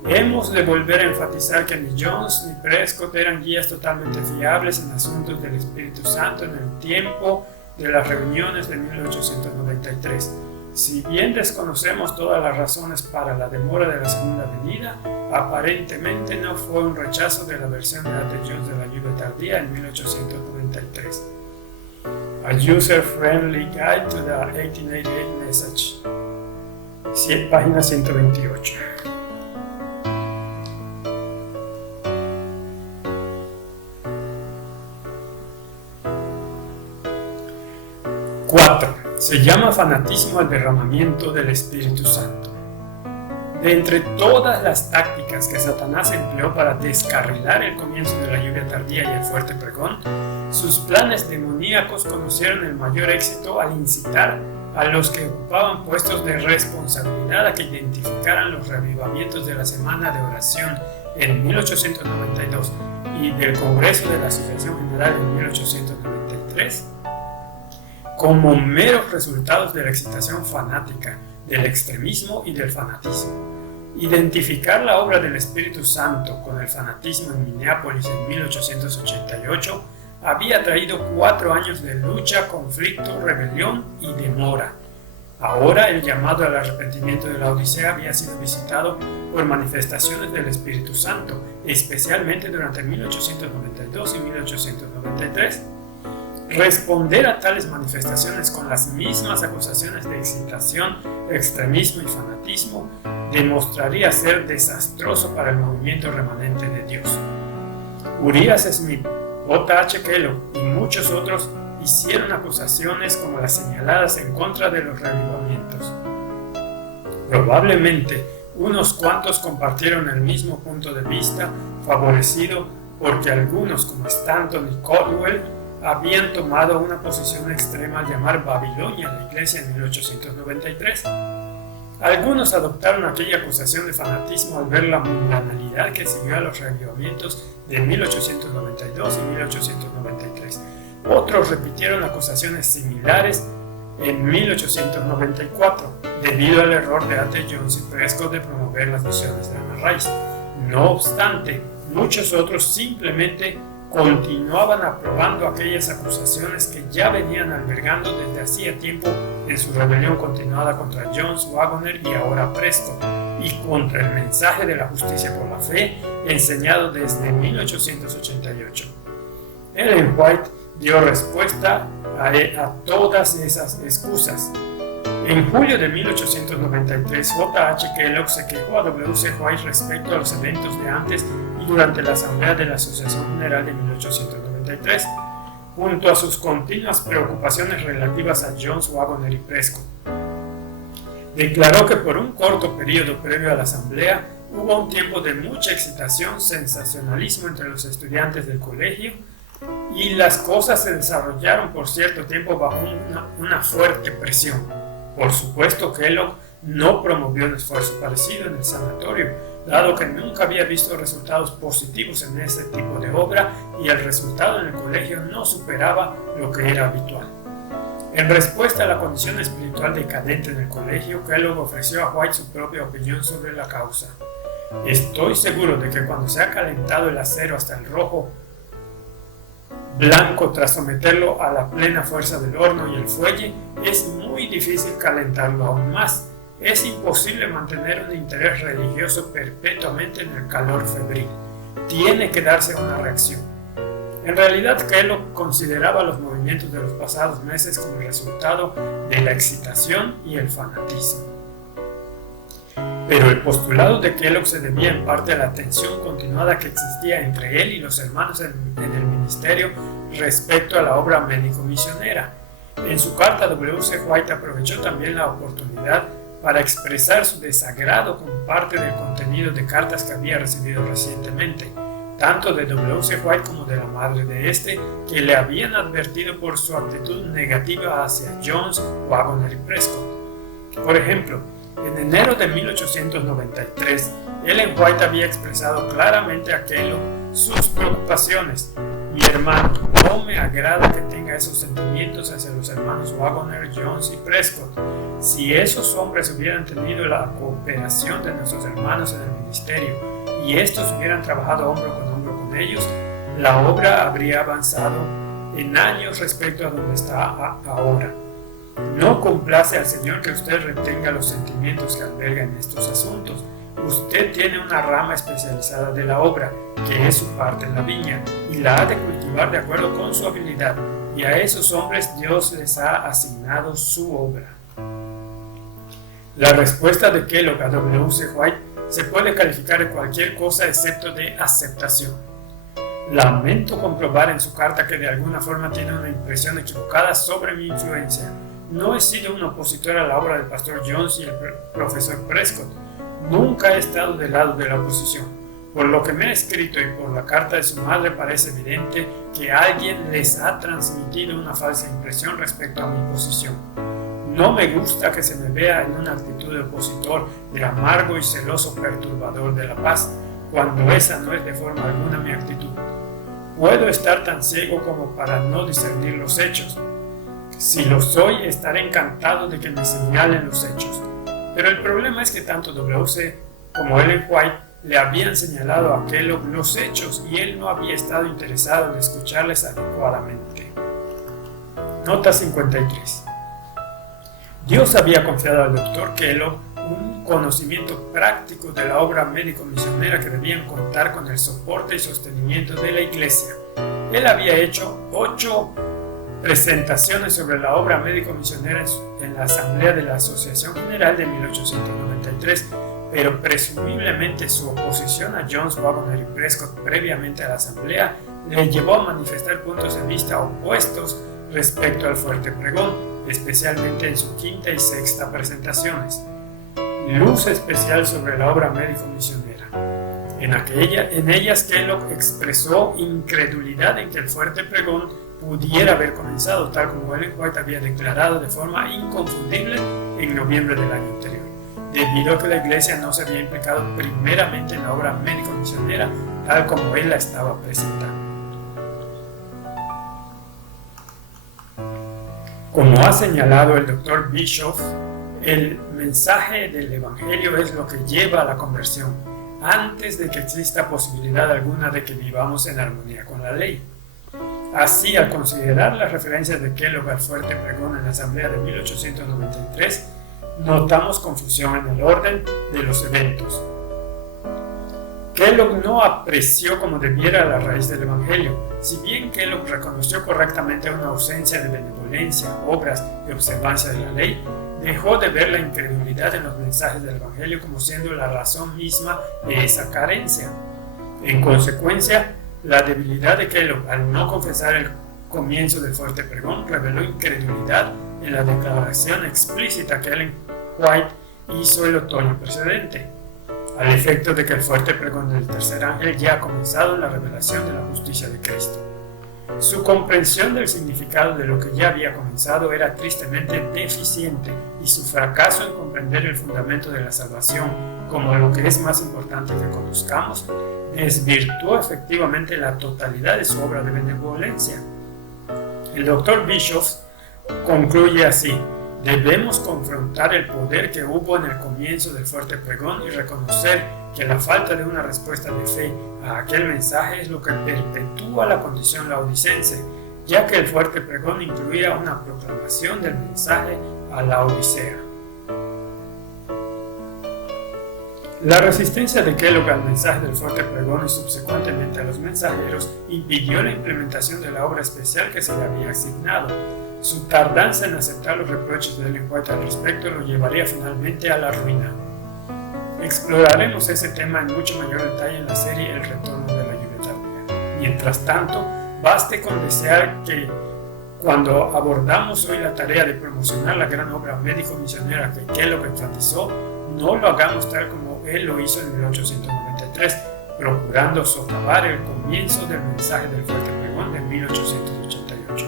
Hemos de volver a enfatizar que ni Jones ni Prescott eran guías totalmente fiables en asuntos del Espíritu Santo en el tiempo de las reuniones de 1893. Si bien desconocemos todas las razones para la demora de la segunda venida, aparentemente no fue un rechazo de la versión de A.T. Jones de la lluvia tardía en 1893. A User-Friendly Guide to the 1888 Message, página 128. Se llama fanatismo al derramamiento del Espíritu Santo. De entre todas las tácticas que Satanás empleó para descarrilar el comienzo de la lluvia tardía y el fuerte pregón, sus planes demoníacos conocieron el mayor éxito al incitar a los que ocupaban puestos de responsabilidad a que identificaran los reavivamientos de la Semana de Oración en 1892 y del Congreso de la Asociación General en 1893 como meros resultados de la excitación fanática, del extremismo y del fanatismo. Identificar la obra del Espíritu Santo con el fanatismo en Minneapolis en 1888 había traído 4 años de lucha, conflicto, rebelión y demora. Ahora el llamado al arrepentimiento de la Odisea había sido visitado por manifestaciones del Espíritu Santo, especialmente durante 1892 y 1893. Responder a tales manifestaciones con las mismas acusaciones de excitación, extremismo y fanatismo demostraría ser desastroso para el movimiento remanente de Dios. Urias Smith, J.H. Kellogg y muchos otros hicieron acusaciones como las señaladas en contra de los reavivamientos. Probablemente unos cuantos compartieron el mismo punto de vista, favorecido porque algunos como Stanton y Caldwell habían tomado una posición extrema al llamar Babilonia a la iglesia en 1893. Algunos adoptaron aquella acusación de fanatismo al ver la mundanalidad que siguió a los reavivamientos de 1892 y 1893. Otros repitieron acusaciones similares en 1894, debido al error de A.T. Jones y Prescott de promover las misiones de Anna Rice. No obstante, muchos otros simplemente continuaban aprobando aquellas acusaciones que ya venían albergando desde hacía tiempo en su rebelión continuada contra Jones, Waggoner y ahora Prescott, y contra el mensaje de la justicia por la fe enseñado desde 1888. Ellen White dio respuesta a todas esas excusas. En julio de 1893, J.H. Kellogg se quejó a W.C. White respecto a los eventos de antes y durante la Asamblea de la Asociación General de 1893, junto a sus continuas preocupaciones relativas a Jones, Waggoner y Prescott. Declaró que por un corto periodo previo a la Asamblea hubo un tiempo de mucha excitación, sensacionalismo entre los estudiantes del colegio, y las cosas se desarrollaron por cierto tiempo bajo una fuerte presión. Por supuesto, Kellogg no promovió un esfuerzo parecido en el sanatorio, dado que nunca había visto resultados positivos en ese tipo de obra y el resultado en el colegio no superaba lo que era habitual. En respuesta a la condición espiritual decadente en el colegio, Kellogg ofreció a White su propia opinión sobre la causa. Estoy seguro de que cuando se ha calentado el acero hasta el rojo blanco tras someterlo a la plena fuerza del horno y el fuelle, es muy difícil calentarlo aún más. Es imposible mantener un interés religioso perpetuamente en el calor febril. Tiene que darse una reacción. En realidad, Kellogg consideraba los movimientos de los pasados meses como el resultado de la excitación y el fanatismo. Pero el postulado de Kellogg se debía en parte a la tensión continuada que existía entre él y los hermanos en el ministerio respecto a la obra médico-misionera. En su carta, W.C. White aprovechó también la oportunidad para expresar su desagrado con parte del contenido de cartas que había recibido recientemente, tanto de W.C. White como de la madre de este, que le habían advertido por su actitud negativa hacia Jones, Waggoner y Prescott. Por ejemplo, en enero de 1893, Ellen White había expresado claramente a Kellogg sus preocupaciones. Mi hermano, no me agrada que tenga esos sentimientos hacia los hermanos Waggoner, Jones y Prescott. Si esos hombres hubieran tenido la cooperación de nuestros hermanos en el ministerio y estos hubieran trabajado hombro con ellos, la obra habría avanzado en años respecto a donde está ahora. No complace al Señor que usted retenga los sentimientos que alberga en estos asuntos. Usted tiene una rama especializada de la obra, que es su parte en la viña, y la ha de cultivar de acuerdo con su habilidad, y a esos hombres Dios les ha asignado su obra. La respuesta de Kellogg a W.C. White se puede calificar de cualquier cosa excepto de aceptación. Lamento comprobar en su carta que de alguna forma tiene una impresión equivocada sobre mi influencia. No he sido un opositor a la obra del pastor Jones y el profesor Prescott. Nunca he estado del lado de la oposición. Por lo que me ha escrito y por la carta de su madre parece evidente que alguien les ha transmitido una falsa impresión respecto a mi posición. No me gusta que se me vea en una actitud de opositor, de amargo y celoso perturbador de la paz, cuando esa no es de forma alguna mi actitud. Puedo estar tan ciego como para no discernir los hechos. Si lo soy, estaré encantado de que me señalen los hechos. Pero el problema es que tanto W.C. como Ellen White le habían señalado a Kellogg los hechos y él no había estado interesado en escucharles adecuadamente. Nota 53. Dios había confiado al Dr. Kellogg un conocimiento práctico de la obra médico-misionera que debían contar con el soporte y sostenimiento de la Iglesia. Él había hecho 8 presentaciones sobre la obra médico-misionera en la Asamblea de la Asociación General de 1893, pero presumiblemente su oposición a Jones, Waggoner y Prescott previamente a la Asamblea le llevó a manifestar puntos de vista opuestos respecto al fuerte pregón, especialmente en su quinta y sexta presentaciones. Luz especial sobre la obra médico-misionera. En ellas Kellogg expresó incredulidad en que el fuerte pregón pudiera haber comenzado, tal como Ellen White había declarado de forma inconfundible en noviembre del año anterior, debido a que la Iglesia no se había implicado primeramente en la obra médico-misionera, tal como él la estaba presentando. Como ha señalado el Dr. Bischoff, el mensaje del Evangelio es lo que lleva a la conversión, antes de que exista posibilidad alguna de que vivamos en armonía con la ley. Así, al considerar las referencias de Kellogg al fuerte pregón en la Asamblea de 1893, notamos confusión en el orden de los eventos. Kellogg no apreció como debiera la raíz del Evangelio. Si bien Kellogg reconoció correctamente una ausencia de benevolencia, obras y observancia de la ley, dejó de ver la incredulidad en los mensajes del Evangelio como siendo la razón misma de esa carencia. En consecuencia, la debilidad de Kellogg al no confesar el comienzo del fuerte pregón reveló incredulidad en la declaración explícita que Ellen White hizo el otoño precedente, al efecto de que el fuerte pregón del tercer ángel ya ha comenzado en la revelación de la justicia de Cristo. Su comprensión del significado de lo que ya había comenzado era tristemente deficiente y su fracaso en comprender el fundamento de la salvación como lo que es más importante que conozcamos desvirtuó efectivamente la totalidad de su obra de benevolencia. El Dr. Bischoff concluye así: debemos confrontar el poder que hubo en el comienzo del fuerte pregón y reconocer que la falta de una respuesta de fe a aquel mensaje es lo que perpetúa la condición laodicense, ya que el fuerte pregón incluía una proclamación del mensaje a la Odisea. La resistencia de Kellogg al mensaje del fuerte pregón y subsecuentemente a los mensajeros impidió la implementación de la obra especial que se le había asignado. Su tardanza en aceptar los reproches de Ellen White al respecto lo llevaría finalmente a la ruina. Exploraremos ese tema en mucho mayor detalle en la serie El retorno de la lluvia tardía. Mientras tanto, baste con desear que cuando abordamos hoy la tarea de promocionar la gran obra médico-misionera que Kellogg enfatizó, no lo hagamos tal como él lo hizo en 1893, procurando socavar el comienzo del mensaje del fuerte pregón de 1888.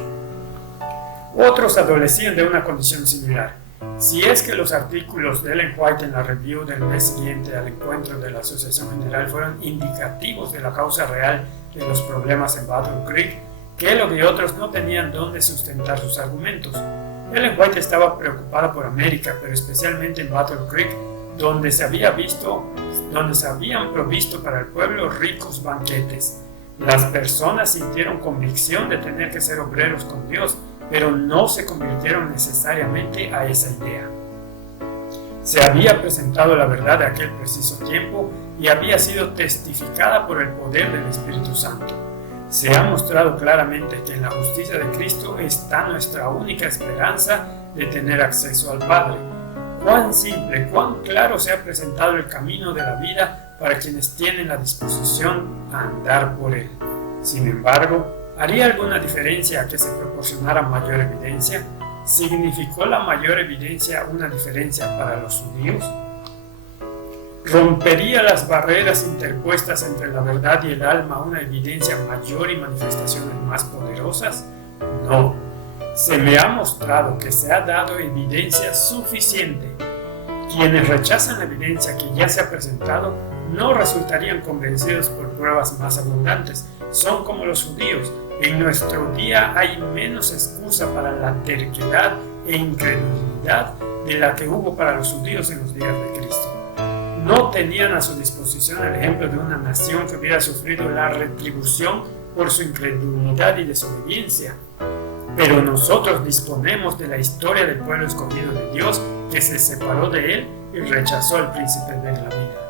Otros adolecían de una condición similar. Si es que los artículos de Ellen White en la review del mes siguiente al encuentro de la Asociación General fueron indicativos de la causa real de los problemas en Battle Creek, Kellogg y otros no tenían dónde sustentar sus argumentos. Ellen White estaba preocupada por América, pero especialmente en Battle Creek, donde se habían provisto para el pueblo ricos banquetes. Las personas sintieron convicción de tener que ser obreros con Dios, pero no se convirtieron necesariamente a esa idea. Se había presentado la verdad de aquel preciso tiempo y había sido testificada por el poder del Espíritu Santo. Se ha mostrado claramente que en la justicia de Cristo está nuestra única esperanza de tener acceso al Padre. Cuán simple, cuán claro se ha presentado el camino de la vida para quienes tienen la disposición a andar por él. Sin embargo, ¿haría alguna diferencia que se proporcionara mayor evidencia? ¿Significó la mayor evidencia una diferencia para los judíos? ¿Rompería las barreras interpuestas entre la verdad y el alma una evidencia mayor y manifestaciones más poderosas? No. Se me ha mostrado que se ha dado evidencia suficiente. Quienes rechazan la evidencia que ya se ha presentado no resultarían convencidos por pruebas más abundantes. Son como los judíos. En nuestro día hay menos excusa para la terquedad e incredulidad de la que hubo para los judíos en los días de Cristo. No tenían a su disposición el ejemplo de una nación que hubiera sufrido la retribución por su incredulidad y desobediencia. Pero nosotros disponemos de la historia del pueblo escogido de Dios que se separó de él y rechazó al príncipe de la vida.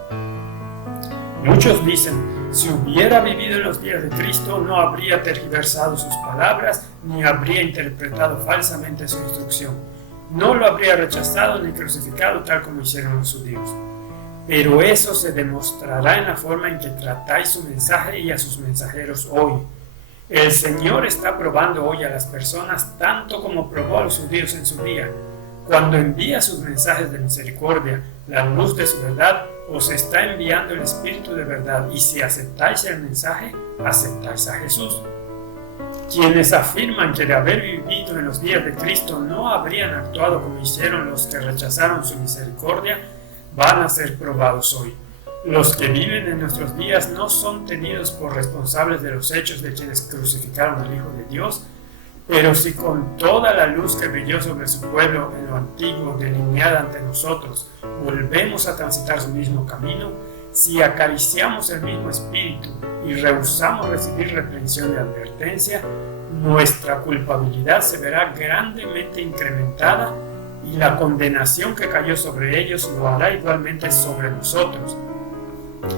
Muchos dicen, si hubiera vivido en los días de Cristo, no habría tergiversado sus palabras ni habría interpretado falsamente su instrucción. No lo habría rechazado ni crucificado tal como hicieron los judíos. Pero eso se demostrará en la forma en que tratáis su mensaje y a sus mensajeros hoy. El Señor está probando hoy a las personas tanto como probó a los judíos en su día. Cuando envía sus mensajes de misericordia, la luz de su verdad, os está enviando el Espíritu de verdad, y si aceptáis el mensaje, aceptáis a Jesús. Quienes afirman que de haber vivido en los días de Cristo no habrían actuado como hicieron los que rechazaron su misericordia, van a ser probados hoy. Los que viven en nuestros días no son tenidos por responsables de los hechos de quienes crucificaron al Hijo de Dios, pero si con toda la luz que brilló sobre su pueblo en lo antiguo, delineada ante nosotros, volvemos a transitar su mismo camino, si acariciamos el mismo espíritu y rehusamos recibir reprensión y advertencia, nuestra culpabilidad se verá grandemente incrementada y la condenación que cayó sobre ellos lo hará igualmente sobre nosotros,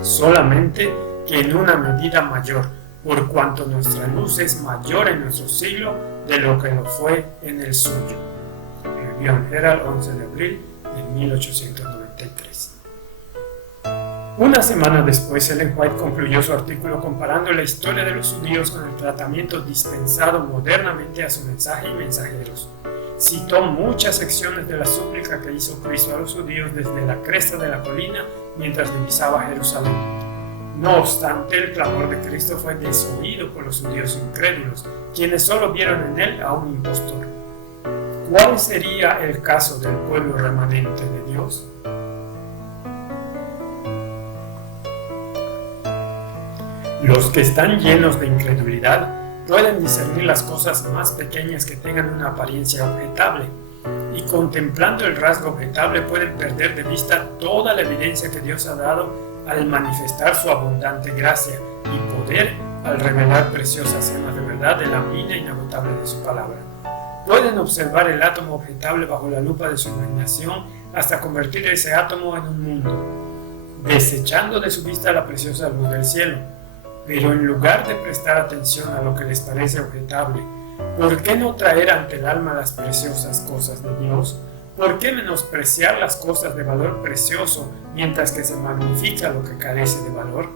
solamente que en una medida mayor, por cuanto nuestra luz es mayor en nuestro siglo de lo que lo fue en el suyo. Review and Herald, 11 de abril de 1893. Una semana después, Ellen White concluyó su artículo comparando la historia de los judíos con el tratamiento dispensado modernamente a su mensaje y mensajeros. Citó muchas secciones de la súplica que hizo Cristo a los judíos desde la cresta de la colina mientras divisaba Jerusalén. No obstante, el clamor de Cristo fue desoído por los judíos incrédulos, quienes solo vieron en él a un impostor. ¿Cuál sería el caso del pueblo remanente de Dios? Los que están llenos de incredulidad pueden discernir las cosas más pequeñas que tengan una apariencia objetable, y contemplando el rasgo objetable pueden perder de vista toda la evidencia que Dios ha dado al manifestar su abundante gracia y poder al revelar preciosas gemas de verdad de la mina inagotable de su palabra. Pueden observar el átomo objetable bajo la lupa de su imaginación hasta convertir ese átomo en un mundo, desechando de su vista la preciosa luz del cielo. Pero en lugar de prestar atención a lo que les parece objetable, ¿por qué no traer ante el alma las preciosas cosas de Dios? ¿Por qué menospreciar las cosas de valor precioso mientras que se magnifica lo que carece de valor?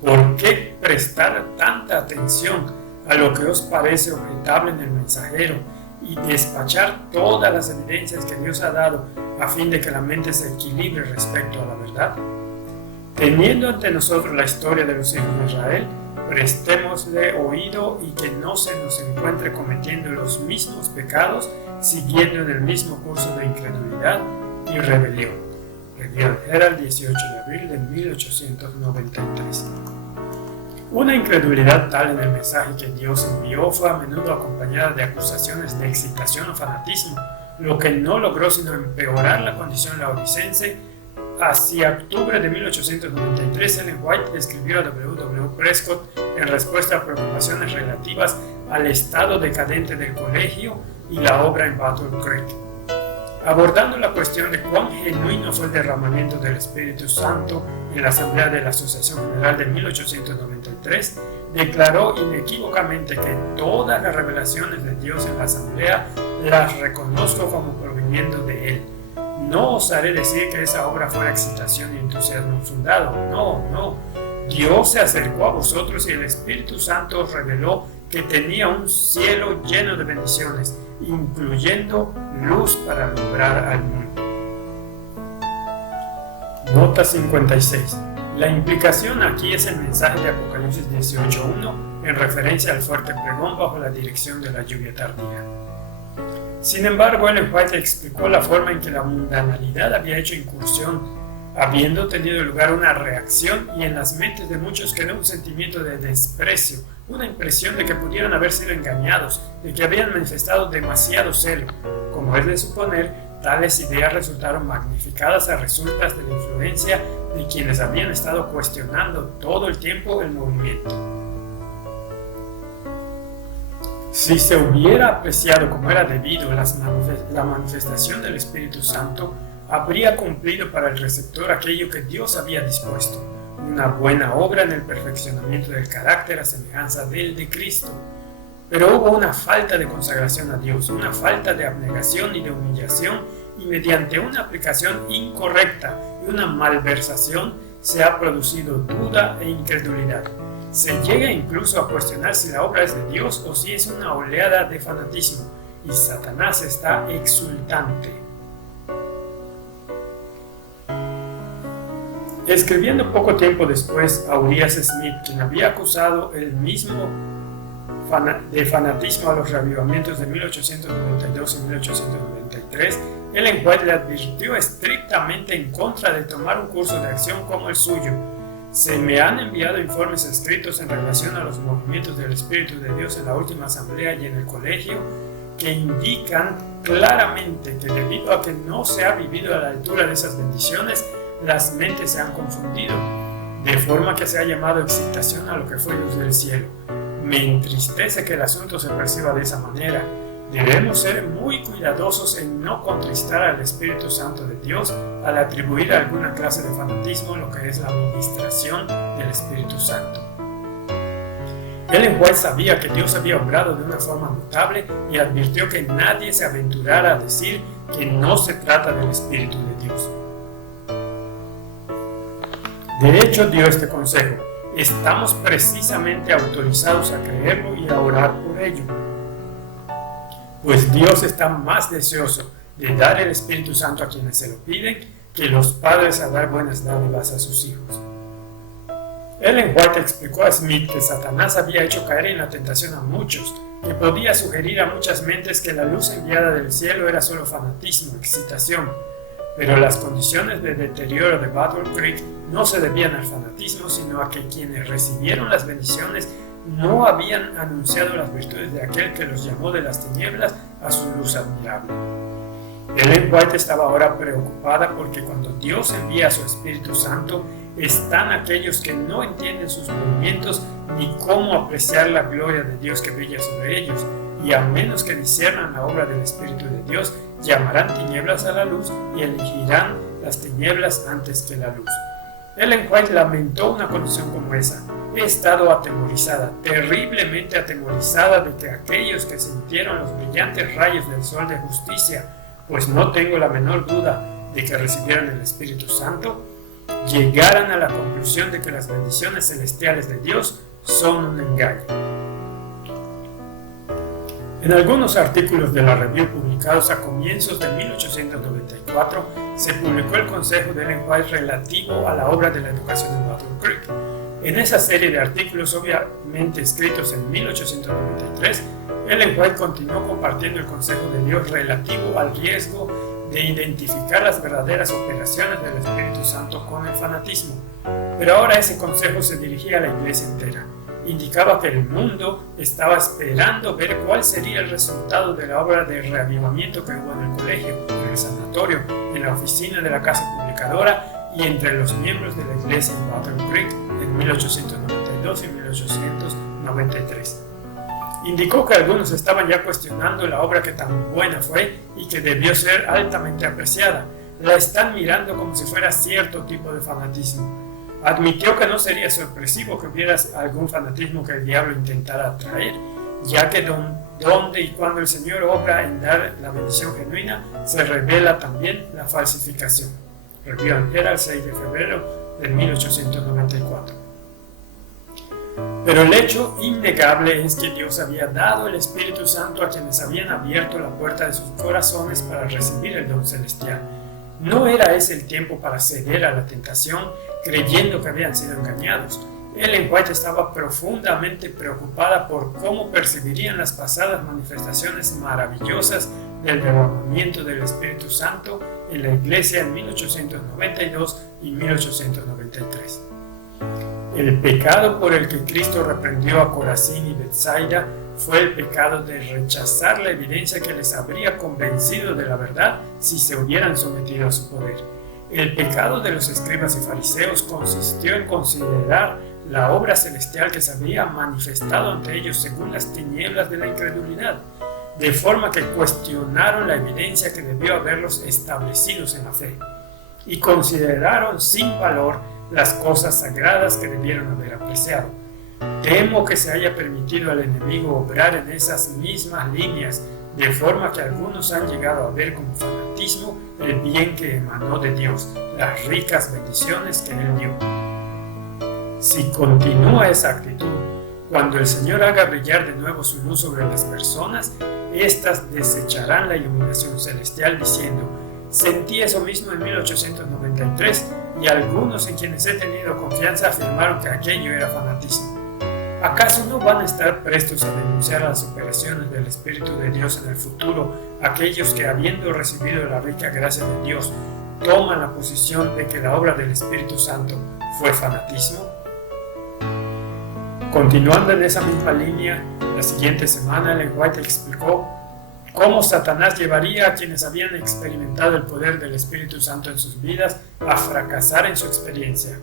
¿Por qué prestar tanta atención a lo que os parece objetable en el mensajero y despachar todas las evidencias que Dios ha dado a fin de que la mente se equilibre respecto a la verdad? Teniendo ante nosotros la historia de los hijos de Israel, prestémosle oído y que no se nos encuentre cometiendo los mismos pecados, siguiendo en el mismo curso de incredulidad y rebelión. Review and Herald, 18 de abril de 1893. Una incredulidad tal en el mensaje que Dios envió fue a menudo acompañada de acusaciones de excitación o fanatismo, lo que no logró sino empeorar la condición laodicense. Hacia octubre de 1893, Ellen White escribió a W. Prescott en respuesta a preocupaciones relativas al estado decadente del colegio y la obra en Battle Creek. Abordando la cuestión de cuán genuino fue el derramamiento del Espíritu Santo en la Asamblea de la Asociación General de 1893, declaró inequívocamente que todas las revelaciones de Dios en la Asamblea las reconozco como proviniendo de Él. No osaré decir que esa obra fuera excitación y entusiasmo infundado. No. Dios se acercó a vosotros y el Espíritu Santo os reveló que tenía un cielo lleno de bendiciones, incluyendo luz para alumbrar al mundo. Nota 56. La implicación aquí es el mensaje de Apocalipsis 18:1 en referencia al fuerte pregón bajo la dirección de la lluvia tardía. Sin embargo, Ellen White explicó la forma en que la mundanalidad había hecho incursión, habiendo tenido lugar una reacción y en las mentes de muchos quedó un sentimiento de desprecio, una impresión de que pudieran haber sido engañados, de que habían manifestado demasiado celo. Como es de suponer, tales ideas resultaron magnificadas a resultas de la influencia de quienes habían estado cuestionando todo el tiempo el movimiento. Si se hubiera apreciado como era debido la manifestación del Espíritu Santo, habría cumplido para el receptor aquello que Dios había dispuesto, una buena obra en el perfeccionamiento del carácter a semejanza del de Cristo. Pero hubo una falta de consagración a Dios, una falta de abnegación y de humillación, y mediante una aplicación incorrecta y una malversación se ha producido duda e incredulidad. Se llega incluso a cuestionar si la obra es de Dios o si es una oleada de fanatismo, y Satanás está exultante. Escribiendo poco tiempo después a Urias Smith, quien había acusado el mismo de fanatismo a los reavivamientos de 1892 y 1893, Ellen White le advirtió estrictamente en contra de tomar un curso de acción como el suyo. Se me han enviado informes escritos en relación a los movimientos del Espíritu de Dios en la última asamblea y en el colegio que indican claramente que debido a que no se ha vivido a la altura de esas bendiciones, las mentes se han confundido, de forma que se ha llamado excitación a lo que fue luz del cielo. Me entristece que el asunto se perciba de esa manera. Debemos ser muy cuidadosos en no contristar al Espíritu Santo de Dios al atribuir alguna clase de fanatismo lo que es la administración del Espíritu Santo. Ellen White sabía que Dios había obrado de una forma notable y advirtió que nadie se aventurara a decir que no se trata del Espíritu de Dios. De hecho, dio este consejo: estamos precisamente autorizados a creerlo y a orar por ello. Pues Dios está más deseoso de dar el Espíritu Santo a quienes se lo piden que los padres a dar buenas dádivas a sus hijos. Ellen White explicó a Smith que Satanás había hecho caer en la tentación a muchos, que podía sugerir a muchas mentes que la luz enviada del cielo era solo fanatismo, excitación, pero las condiciones de deterioro de Battle Creek no se debían al fanatismo, sino a que quienes recibieron las bendiciones no habían anunciado las virtudes de aquel que los llamó de las tinieblas a su luz admirable. Ellen White estaba ahora preocupada porque cuando Dios envía a su Espíritu Santo, están aquellos que no entienden sus movimientos ni cómo apreciar la gloria de Dios que brilla sobre ellos, y a menos que disciernan la obra del Espíritu de Dios, llamarán tinieblas a la luz y elegirán las tinieblas antes que la luz. Ellen White lamentó una condición como esa. He estado atemorizada, terriblemente atemorizada de que aquellos que sintieron los brillantes rayos del sol de justicia pues no tengo la menor duda de que recibieran el Espíritu Santo, llegaran a la conclusión de que las bendiciones celestiales de Dios son un engaño. En algunos artículos de la Review publicados a comienzos de 1894, se publicó el consejo de Ellen White relativo a la obra de la educación en Battle Creek. En esa serie de artículos, obviamente escritos en 1893, Ellen White continuó compartiendo el consejo de Dios relativo al riesgo de identificar las verdaderas operaciones del Espíritu Santo con el fanatismo. Pero ahora ese consejo se dirigía a la iglesia entera. Indicaba que el mundo estaba esperando ver cuál sería el resultado de la obra de reavivamiento que hubo en el colegio, en el sanatorio, en la oficina de la casa publicadora y entre los miembros de la iglesia en Battle Creek en 1892 y 1893. Indicó que algunos estaban ya cuestionando la obra que tan buena fue y que debió ser altamente apreciada. La están mirando como si fuera cierto tipo de fanatismo. Admitió que no sería sorpresivo que hubiera algún fanatismo que el diablo intentara atraer, ya que donde y cuando el Señor obra en dar la bendición genuina, se revela también la falsificación. Review and Herald, 6 de febrero de 1894. Pero el hecho innegable es que Dios había dado el Espíritu Santo a quienes habían abierto la puerta de sus corazones para recibir el don celestial. No era ese el tiempo para ceder a la tentación, creyendo que habían sido engañados. Ellen White estaba profundamente preocupada por cómo percibirían las pasadas manifestaciones maravillosas del derramamiento del Espíritu Santo en la iglesia en 1892 y 1893. El pecado por el que Cristo reprendió a Corazín y Betsaida fue el pecado de rechazar la evidencia que les habría convencido de la verdad si se hubieran sometido a su poder. El pecado de los escribas y fariseos consistió en considerar la obra celestial que se había manifestado ante ellos según las tinieblas de la incredulidad, de forma que cuestionaron la evidencia que debió haberlos establecidos en la fe, y consideraron sin valor las cosas sagradas que debieron haber apreciado. Temo que se haya permitido al enemigo obrar en esas mismas líneas, de forma que algunos han llegado a ver como fanatismo el bien que emanó de Dios, las ricas bendiciones que Él dio. Si continúa esa actitud, cuando el Señor haga brillar de nuevo su luz sobre las personas, éstas desecharán la iluminación celestial diciendo: sentí eso mismo en 1893 y algunos en quienes he tenido confianza afirmaron que aquello era fanatismo. ¿Acaso no van a estar prestos a denunciar las operaciones del Espíritu de Dios en el futuro aquellos que, habiendo recibido la rica gracia de Dios, toman la posición de que la obra del Espíritu Santo fue fanatismo? Continuando en esa misma línea, la siguiente semana Ellen White explicó cómo Satanás llevaría a quienes habían experimentado el poder del Espíritu Santo en sus vidas a fracasar en su experiencia.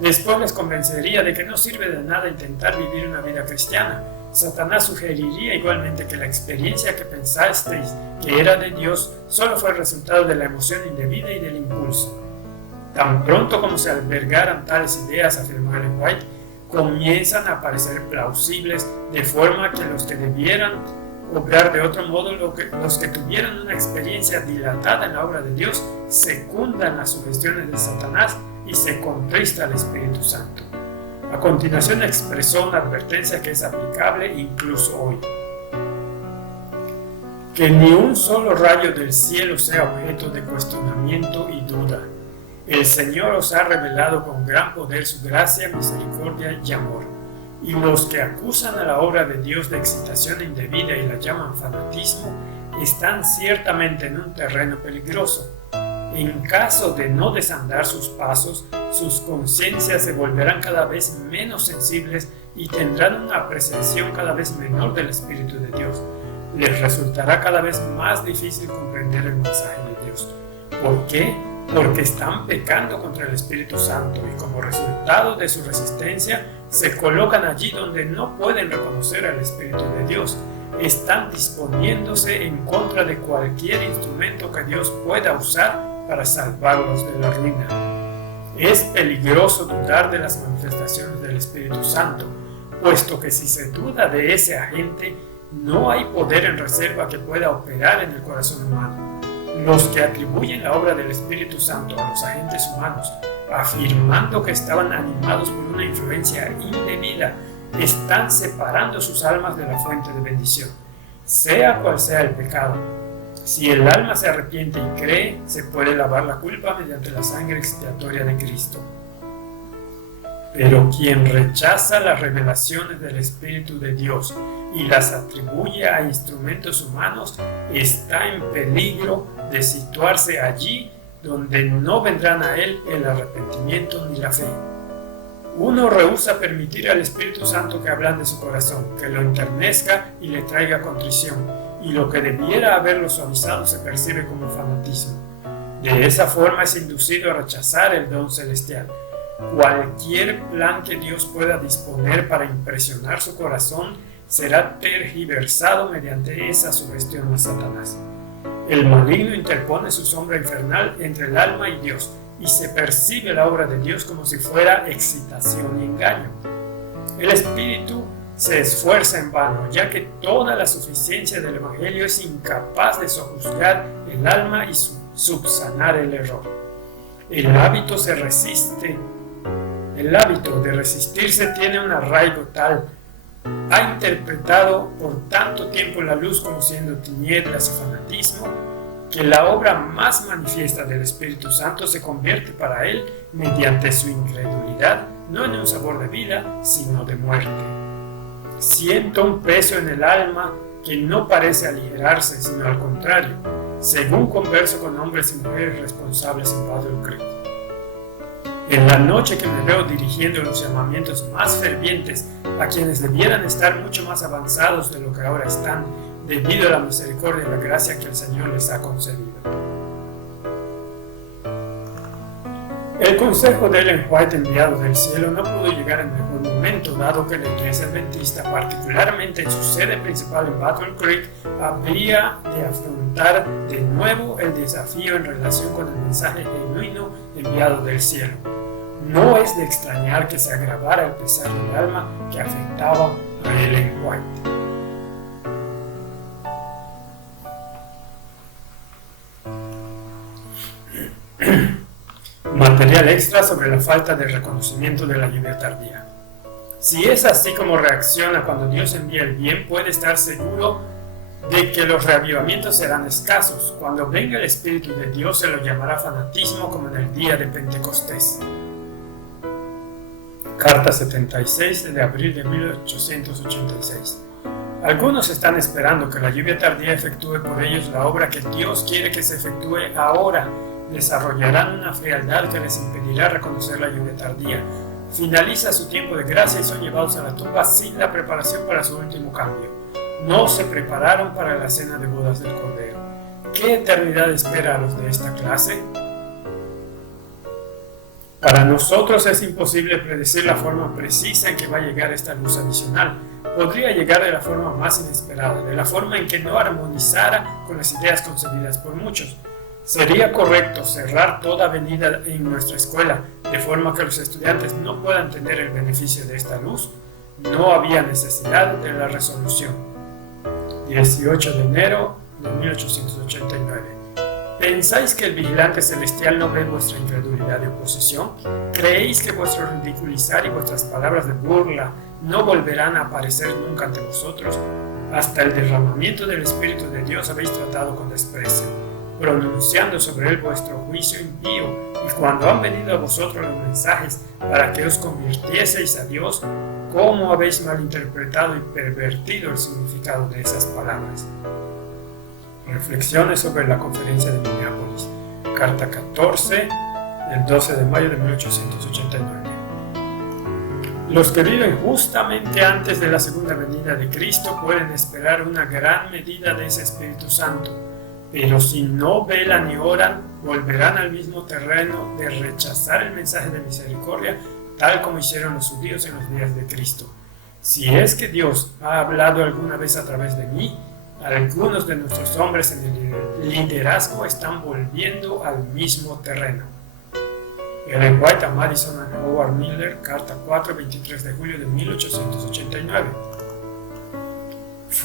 Después les convencería de que no sirve de nada intentar vivir una vida cristiana. Satanás sugeriría igualmente que la experiencia que pensasteis que era de Dios solo fue el resultado de la emoción indebida y del impulso. Tan pronto como se albergaran tales ideas, afirmó Ellen White, comienzan a parecer plausibles, de forma que los que debieran obrar de otro modo, los que tuvieran una experiencia dilatada en la obra de Dios, secundan las sugestiones de Satanás y se contrista al Espíritu Santo. A continuación expresó una advertencia que es aplicable incluso hoy. Que ni un solo rayo del cielo sea objeto de cuestionamiento y duda. El Señor os ha revelado con gran poder su gracia, misericordia y amor. Y los que acusan a la obra de Dios de excitación indebida y la llaman fanatismo, están ciertamente en un terreno peligroso. En caso de no desandar sus pasos, sus conciencias se volverán cada vez menos sensibles y tendrán una apreciación cada vez menor del Espíritu de Dios. Les resultará cada vez más difícil comprender el mensaje de Dios. ¿Por qué? Porque están pecando contra el Espíritu Santo y como resultado de su resistencia se colocan allí donde no pueden reconocer al Espíritu de Dios. Están disponiéndose en contra de cualquier instrumento que Dios pueda usar para salvarlos de la ruina. Es peligroso dudar de las manifestaciones del Espíritu Santo, puesto que si se duda de ese agente, no hay poder en reserva que pueda operar en el corazón humano. Los que atribuyen la obra del Espíritu Santo a los agentes humanos, afirmando que estaban animados por una influencia indebida, están separando sus almas de la fuente de bendición, sea cual sea el pecado. Si el alma se arrepiente y cree, se puede lavar la culpa mediante la sangre expiatoria de Cristo. Pero quien rechaza las revelaciones del Espíritu de Dios y las atribuye a instrumentos humanos, está en peligro de situarse allí donde no vendrán a él el arrepentimiento ni la fe. Uno rehúsa permitir al Espíritu Santo que ablande su corazón, que lo enternezca y le traiga contrición, y lo que debiera haberlo suavizado se percibe como fanatismo. De esa forma es inducido a rechazar el don celestial. Cualquier plan que Dios pueda disponer para impresionar su corazón será tergiversado mediante esa sugestión de Satanás. El maligno interpone su sombra infernal entre el alma y Dios, y se percibe la obra de Dios como si fuera excitación y engaño. El espíritu se esfuerza en vano, ya que toda la suficiencia del Evangelio es incapaz de sojuzgar el alma y subsanar el error. El hábito de resistirse tiene un arraigo tal, ha interpretado por tanto tiempo la luz como siendo tinieblas y fanatismo, que la obra más manifiesta del Espíritu Santo se convierte para él, mediante su incredulidad, no en un sabor de vida, sino de muerte. Siento un peso en el alma que no parece aligerarse, sino al contrario, según converso con hombres y mujeres responsables en Battle Creek. En la noche que me veo dirigiendo los llamamientos más fervientes a quienes debieran estar mucho más avanzados de lo que ahora están, debido a la misericordia y la gracia que el Señor les ha concedido. El consejo de Ellen White enviado del cielo no pudo llegar en mejor momento, dado que la Iglesia Adventista, particularmente en su sede principal en Battle Creek, habría de afrontar de nuevo el desafío en relación con el mensaje genuino enviado del cielo. No es de extrañar que se agravara el pesar del alma que afectaba a Ellen White. Material extra sobre la falta de reconocimiento de la lluvia tardía. Si es así como reacciona cuando Dios envía el bien, puede estar seguro de que los reavivamientos serán escasos. Cuando venga el Espíritu de Dios se lo llamará fanatismo, como en el día de Pentecostés. Carta 76 de abril de 1886. Algunos están esperando que la lluvia tardía efectúe por ellos la obra que Dios quiere que se efectúe ahora. Desarrollarán una frialdad que les impedirá reconocer la lluvia tardía. Finaliza su tiempo de gracia y son llevados a la tumba sin la preparación para su último cambio. No se prepararon para la cena de bodas del Cordero. ¿Qué eternidad espera a los de esta clase? Para nosotros es imposible predecir la forma precisa en que va a llegar esta luz adicional. Podría llegar de la forma más inesperada, de la forma en que no armonizara con las ideas concebidas por muchos. Sería correcto cerrar toda venida en nuestra escuela, de forma que los estudiantes no puedan tener el beneficio de esta luz. No había necesidad de la resolución. 18 de enero de 1889. ¿Pensáis que el vigilante celestial no ve vuestra incredulidad y oposición? ¿Creéis que vuestro ridiculizar y vuestras palabras de burla no volverán a aparecer nunca ante vosotros? Hasta el derramamiento del Espíritu de Dios habéis tratado con desprecio, pronunciando sobre él vuestro juicio impío, y cuando han venido a vosotros los mensajes para que os convirtieseis a Dios, ¿cómo habéis malinterpretado y pervertido el significado de esas palabras? Reflexiones sobre la conferencia de Minneapolis, carta 14, del 12 de mayo de 1889. Los que viven justamente antes de la segunda venida de Cristo pueden esperar una gran medida de ese Espíritu Santo, pero si no velan ni oran, volverán al mismo terreno de rechazar el mensaje de misericordia, tal como hicieron los judíos en los días de Cristo. Si es que Dios ha hablado alguna vez a través de mí, algunos de nuestros hombres en el liderazgo están volviendo al mismo terreno. Ellen White a Madison and Howard Miller, carta 4, 23 de julio de 1889.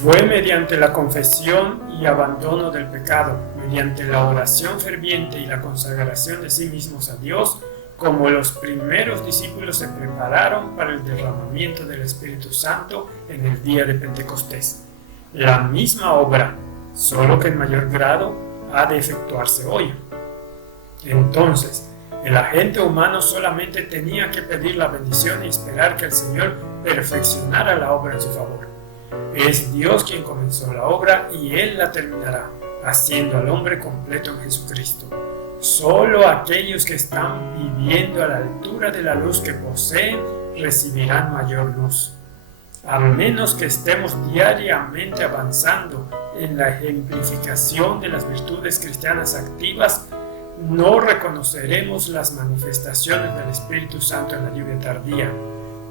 Fue mediante la confesión y abandono del pecado, mediante la oración ferviente y la consagración de sí mismos a Dios, como los primeros discípulos se prepararon para el derramamiento del Espíritu Santo en el día de Pentecostés. La misma obra, solo que en mayor grado, ha de efectuarse hoy. Entonces, el agente humano solamente tenía que pedir la bendición y esperar que el Señor perfeccionara la obra en su favor. Es Dios quien comenzó la obra y Él la terminará, haciendo al hombre completo en Jesucristo. Solo aquellos que están viviendo a la altura de la luz que poseen recibirán mayor luz. A menos que estemos diariamente avanzando en la ejemplificación de las virtudes cristianas activas, no reconoceremos las manifestaciones del Espíritu Santo en la lluvia tardía.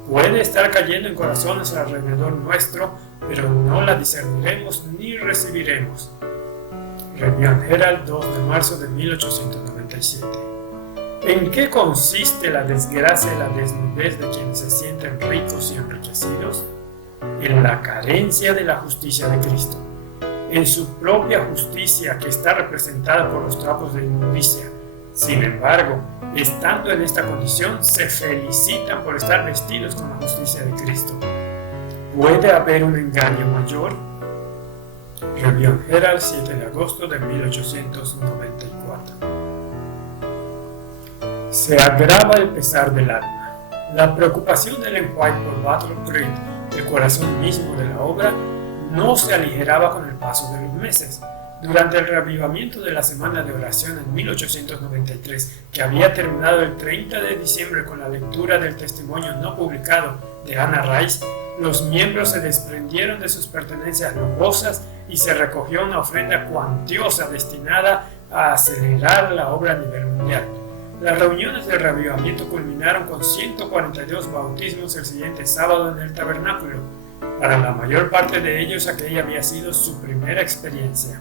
Puede estar cayendo en corazones alrededor nuestro, pero no la discerniremos ni recibiremos. Review and Herald, 2 de marzo de 1897. ¿En qué consiste la desgracia y la desnudez de quienes se sienten ricos y enriquecidos? En la carencia de la justicia de Cristo, en su propia justicia que está representada por los trapos de inmundicia. Sin embargo, estando en esta condición, se felicitan por estar vestidos con la justicia de Cristo. ¿Puede haber un engaño mayor? Review and Herald, 7 de agosto de 1894. Se agrava el pesar del alma. La preocupación de Ellen White por Battle Creek, el corazón mismo de la obra, no se aligeraba con el paso de los meses. Durante el reavivamiento de la Semana de Oración en 1893, que había terminado el 30 de diciembre con la lectura del testimonio no publicado de Anna Rice, los miembros se desprendieron de sus pertenencias lujosas y se recogió una ofrenda cuantiosa destinada a acelerar la obra a nivel mundial. Las reuniones de reavivamiento culminaron con 142 bautismos el siguiente sábado en el tabernáculo. Para la mayor parte de ellos aquella había sido su primera experiencia.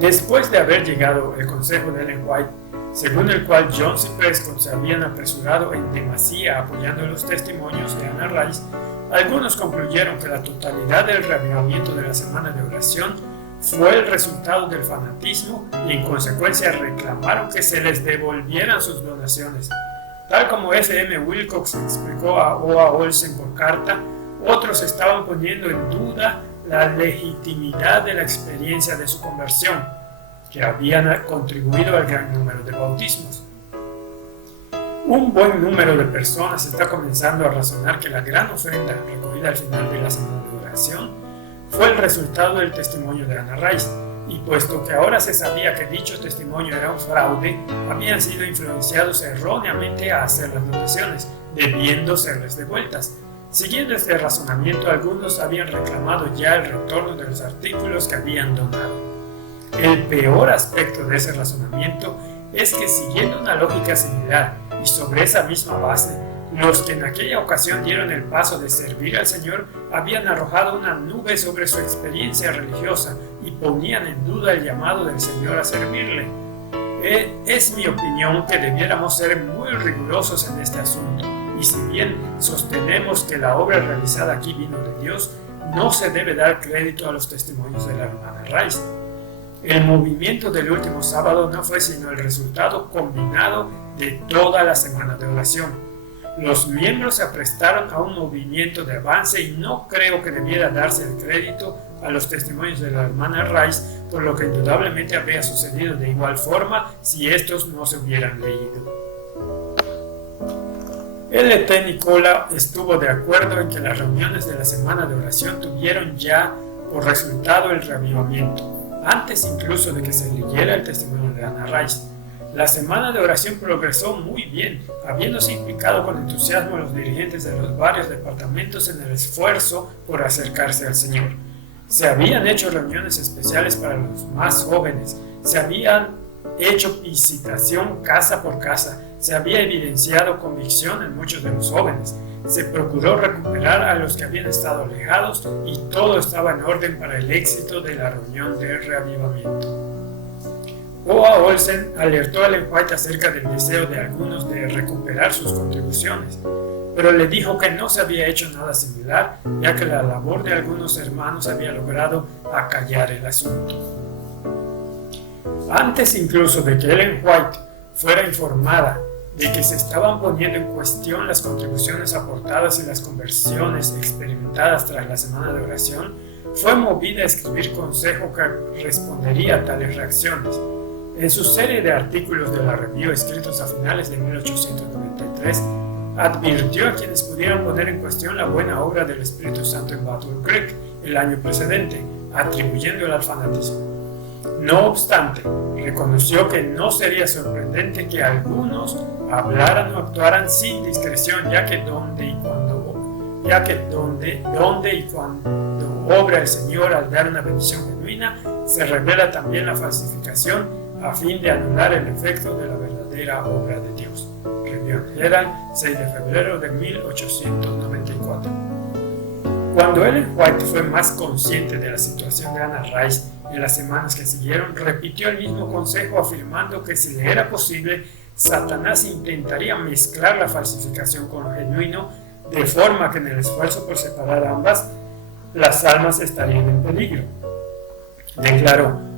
Después de haber llegado el consejo de Ellen White, según el cual Jones y Prescott se habían apresurado en demasía apoyando los testimonios de Anna Rice, algunos concluyeron que la totalidad del reavivamiento de la Semana de Oración fue el resultado del fanatismo y en consecuencia reclamaron que se les devolvieran sus donaciones. Tal como F.M. Wilcox explicó a O.A. Olsen por carta, otros estaban poniendo en duda la legitimidad de la experiencia de su conversión, que habían contribuido al gran número de bautismos. Un buen número de personas está comenzando a razonar que la gran ofrenda recogida al final de la Semana de Oración fue el resultado del testimonio de Anna Rice, y puesto que ahora se sabía que dicho testimonio era un fraude, habían sido influenciados erróneamente a hacer las donaciones, debiendo serles devueltas. Siguiendo este razonamiento, algunos habían reclamado ya el retorno de los artículos que habían donado. El peor aspecto de ese razonamiento es que, siguiendo una lógica similar y sobre esa misma base, los que en aquella ocasión dieron el paso de servir al Señor habían arrojado una nube sobre su experiencia religiosa y ponían en duda el llamado del Señor a servirle. Es mi opinión que debiéramos ser muy rigurosos en este asunto. Y si bien sostenemos que la obra realizada aquí vino de Dios, no se debe dar crédito a los testimonios de la hermana Rice. El movimiento del último sábado no fue sino el resultado combinado de toda la Semana de Oración. Los miembros se aprestaron a un movimiento de avance y no creo que debiera darse el crédito a los testimonios de la hermana Rice, por lo que indudablemente habría sucedido de igual forma si estos no se hubieran leído. L.T. Nicola estuvo de acuerdo en que las reuniones de la Semana de Oración tuvieron ya por resultado el reavivamiento, antes incluso de que se leyera el testimonio de Anna Rice. La Semana de Oración progresó muy bien, habiéndose implicado con entusiasmo a los dirigentes de los varios departamentos en el esfuerzo por acercarse al Señor. Se habían hecho reuniones especiales para los más jóvenes, se habían hecho visitación casa por casa, se había evidenciado convicción en muchos de los jóvenes, se procuró recuperar a los que habían estado alejados y todo estaba en orden para el éxito de la reunión de reavivamiento. O.A. Olsen alertó a Ellen White acerca del deseo de algunos de recuperar sus contribuciones, pero le dijo que no se había hecho nada similar, ya que la labor de algunos hermanos había logrado acallar el asunto. Antes incluso de que Ellen White fuera informada de que se estaban poniendo en cuestión las contribuciones aportadas y las conversiones experimentadas tras la semana de oración, fue movida a escribir consejo que respondería a tales reacciones. En su serie de artículos de la Review escritos a finales de 1893, advirtió a quienes pudieran poner en cuestión la buena obra del Espíritu Santo en Battle Creek el año precedente, atribuyéndola al fanatismo. No obstante, reconoció que no sería sorprendente que algunos hablaran o actuaran sin discreción, ya que donde y cuando obra el Señor al dar una bendición genuina, se revela también la falsificación a fin de anular el efecto de la verdadera obra de Dios. Review Herald, 6 de febrero de 1894. Cuando Ellen White fue más consciente de la situación de Anna Rice en las semanas que siguieron, repitió el mismo consejo afirmando que si le era posible, Satanás intentaría mezclar la falsificación con lo genuino, de forma que en el esfuerzo por separar ambas, las almas estarían en peligro. Declaró: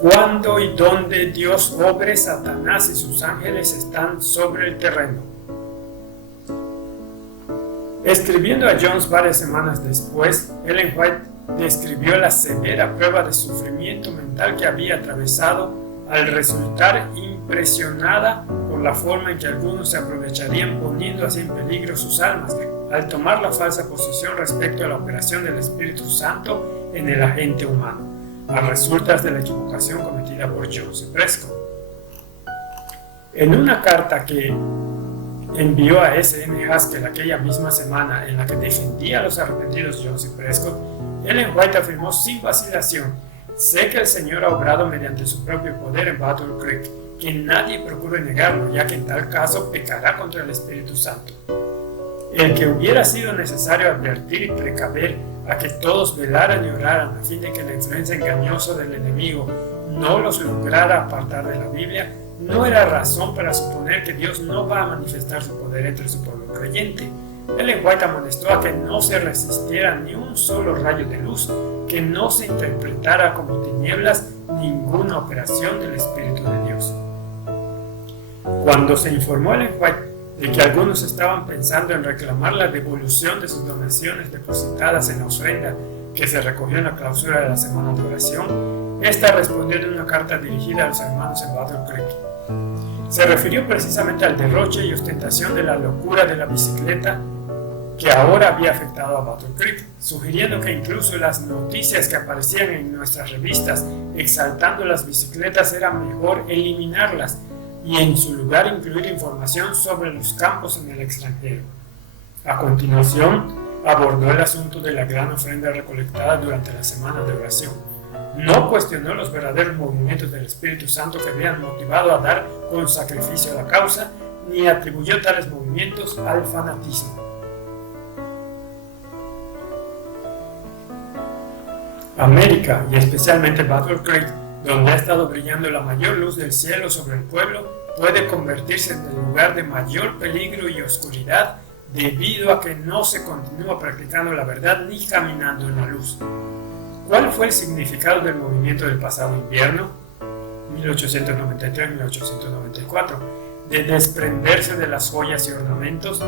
cuando y donde Dios obre, Satanás y sus ángeles están sobre el terreno. Escribiendo a Jones varias semanas después, Ellen White describió la severa prueba de sufrimiento mental que había atravesado al resultar impresionada por la forma en que algunos se aprovecharían poniendo así en peligro sus almas al tomar la falsa posición respecto a la operación del Espíritu Santo en el agente humano, a resultas de la equivocación cometida por Jones y Prescott. En una carta que envió a S.M. Haskell aquella misma semana, en la que defendía a los arrepentidos Jones y Prescott, Ellen White afirmó sin vacilación: sé que el Señor ha obrado mediante su propio poder en Battle Creek, que nadie procure negarlo, ya que en tal caso pecará contra el Espíritu Santo. El que hubiera sido necesario advertir y precaver a que todos velaran y oraran a fin de que la influencia engañosa del enemigo no los lograra apartar de la Biblia, no era razón para suponer que Dios no va a manifestar su poder entre su pueblo creyente. Ellen White amonestó a que no se resistiera ni un solo rayo de luz, que no se interpretara como tinieblas ninguna operación del Espíritu de Dios. Cuando se informó a Ellen White de que algunos estaban pensando en reclamar la devolución de sus donaciones depositadas en la ofrenda que se recogió en la clausura de la semana de oración, esta respondió en una carta dirigida a los hermanos en Battle Creek. Se refirió precisamente al derroche y ostentación de la locura de la bicicleta que ahora había afectado a Battle Creek, sugiriendo que incluso las noticias que aparecían en nuestras revistas exaltando las bicicletas era mejor eliminarlas y en su lugar incluir información sobre los campos en el extranjero. A continuación, abordó el asunto de la gran ofrenda recolectada durante la semana de oración. No cuestionó los verdaderos movimientos del Espíritu Santo que habían motivado a dar con sacrificio a la causa, ni atribuyó tales movimientos al fanatismo. América, y especialmente Battle Creek, donde ha estado brillando la mayor luz del cielo sobre el pueblo, puede convertirse en el lugar de mayor peligro y oscuridad debido a que no se continúa practicando la verdad ni caminando en la luz. ¿Cuál fue el significado del movimiento del pasado invierno, 1893-1894, de desprenderse de las joyas y ornamentos?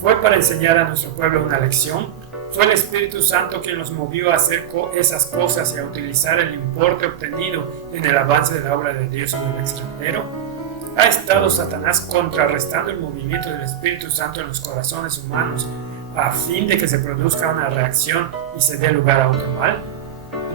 ¿Fue para enseñar a nuestro pueblo una lección? ¿Fue el Espíritu Santo quien los movió a hacer esas cosas y a utilizar el importe obtenido en el avance de la obra de Dios en el extranjero? ¿Ha estado Satanás contrarrestando el movimiento del Espíritu Santo en los corazones humanos a fin de que se produzca una reacción y se dé lugar a otro mal?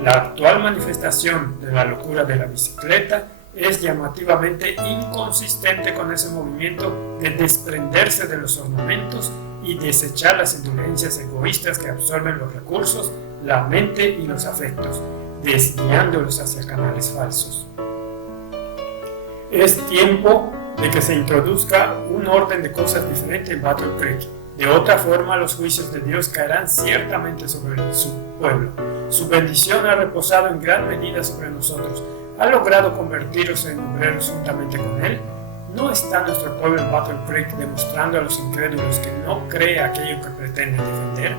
La actual manifestación de la locura de la bicicleta es llamativamente inconsistente con ese movimiento de desprenderse de los ornamentos y desechar las indulgencias egoístas que absorben los recursos, la mente y los afectos, desviándolos hacia canales falsos. Es tiempo de que se introduzca un orden de cosas diferente en Battle Creek. De otra forma, los juicios de Dios caerán ciertamente sobre su pueblo. Su bendición ha reposado en gran medida sobre nosotros. ¿Ha logrado convertiros en obreros juntamente con Él? ¿No está nuestro pueblo en Battle Creek demostrando a los incrédulos que no cree aquello que pretende defender?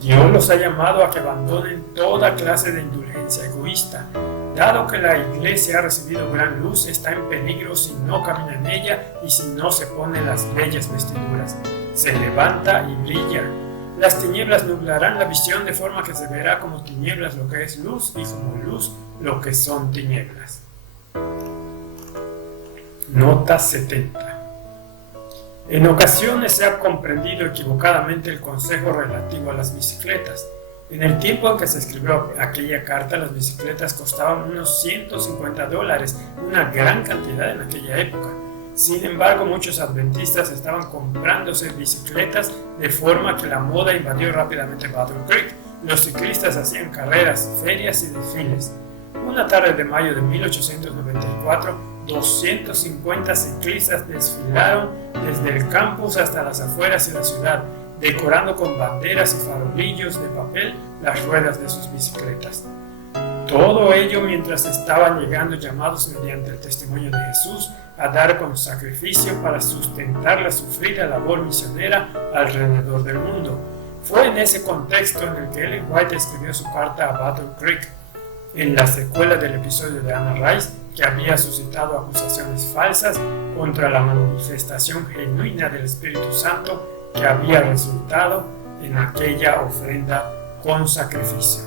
Dios los ha llamado a que abandonen toda clase de indulgencia egoísta. Dado que la iglesia ha recibido gran luz, está en peligro si no camina en ella y si no se pone las bellas vestiduras. Se levanta y brilla. Las tinieblas nublarán la visión de forma que se verá como tinieblas lo que es luz y como luz lo que son tinieblas. Nota 70. En ocasiones se ha comprendido equivocadamente el consejo relativo a las bicicletas. En el tiempo en que se escribió aquella carta, las bicicletas costaban unos $150, una gran cantidad en aquella época. Sin embargo, muchos adventistas estaban comprándose bicicletas de forma que la moda invadió rápidamente Battle Creek. Los ciclistas hacían carreras, ferias y desfiles. Una tarde de mayo de 1894, 250 ciclistas desfilaron desde el campus hasta las afueras de la ciudad, decorando con banderas y farolillos de papel las ruedas de sus bicicletas. Todo ello mientras estaban llegando llamados mediante el testimonio de Jesús a dar con sacrificio para sustentar la sufrida labor misionera alrededor del mundo. Fue en ese contexto en el que Ellen White escribió su carta a Battle Creek, en la secuela del episodio de Anna Rice, que había suscitado acusaciones falsas contra la manifestación genuina del Espíritu Santo que había resultado en aquella ofrenda con sacrificio.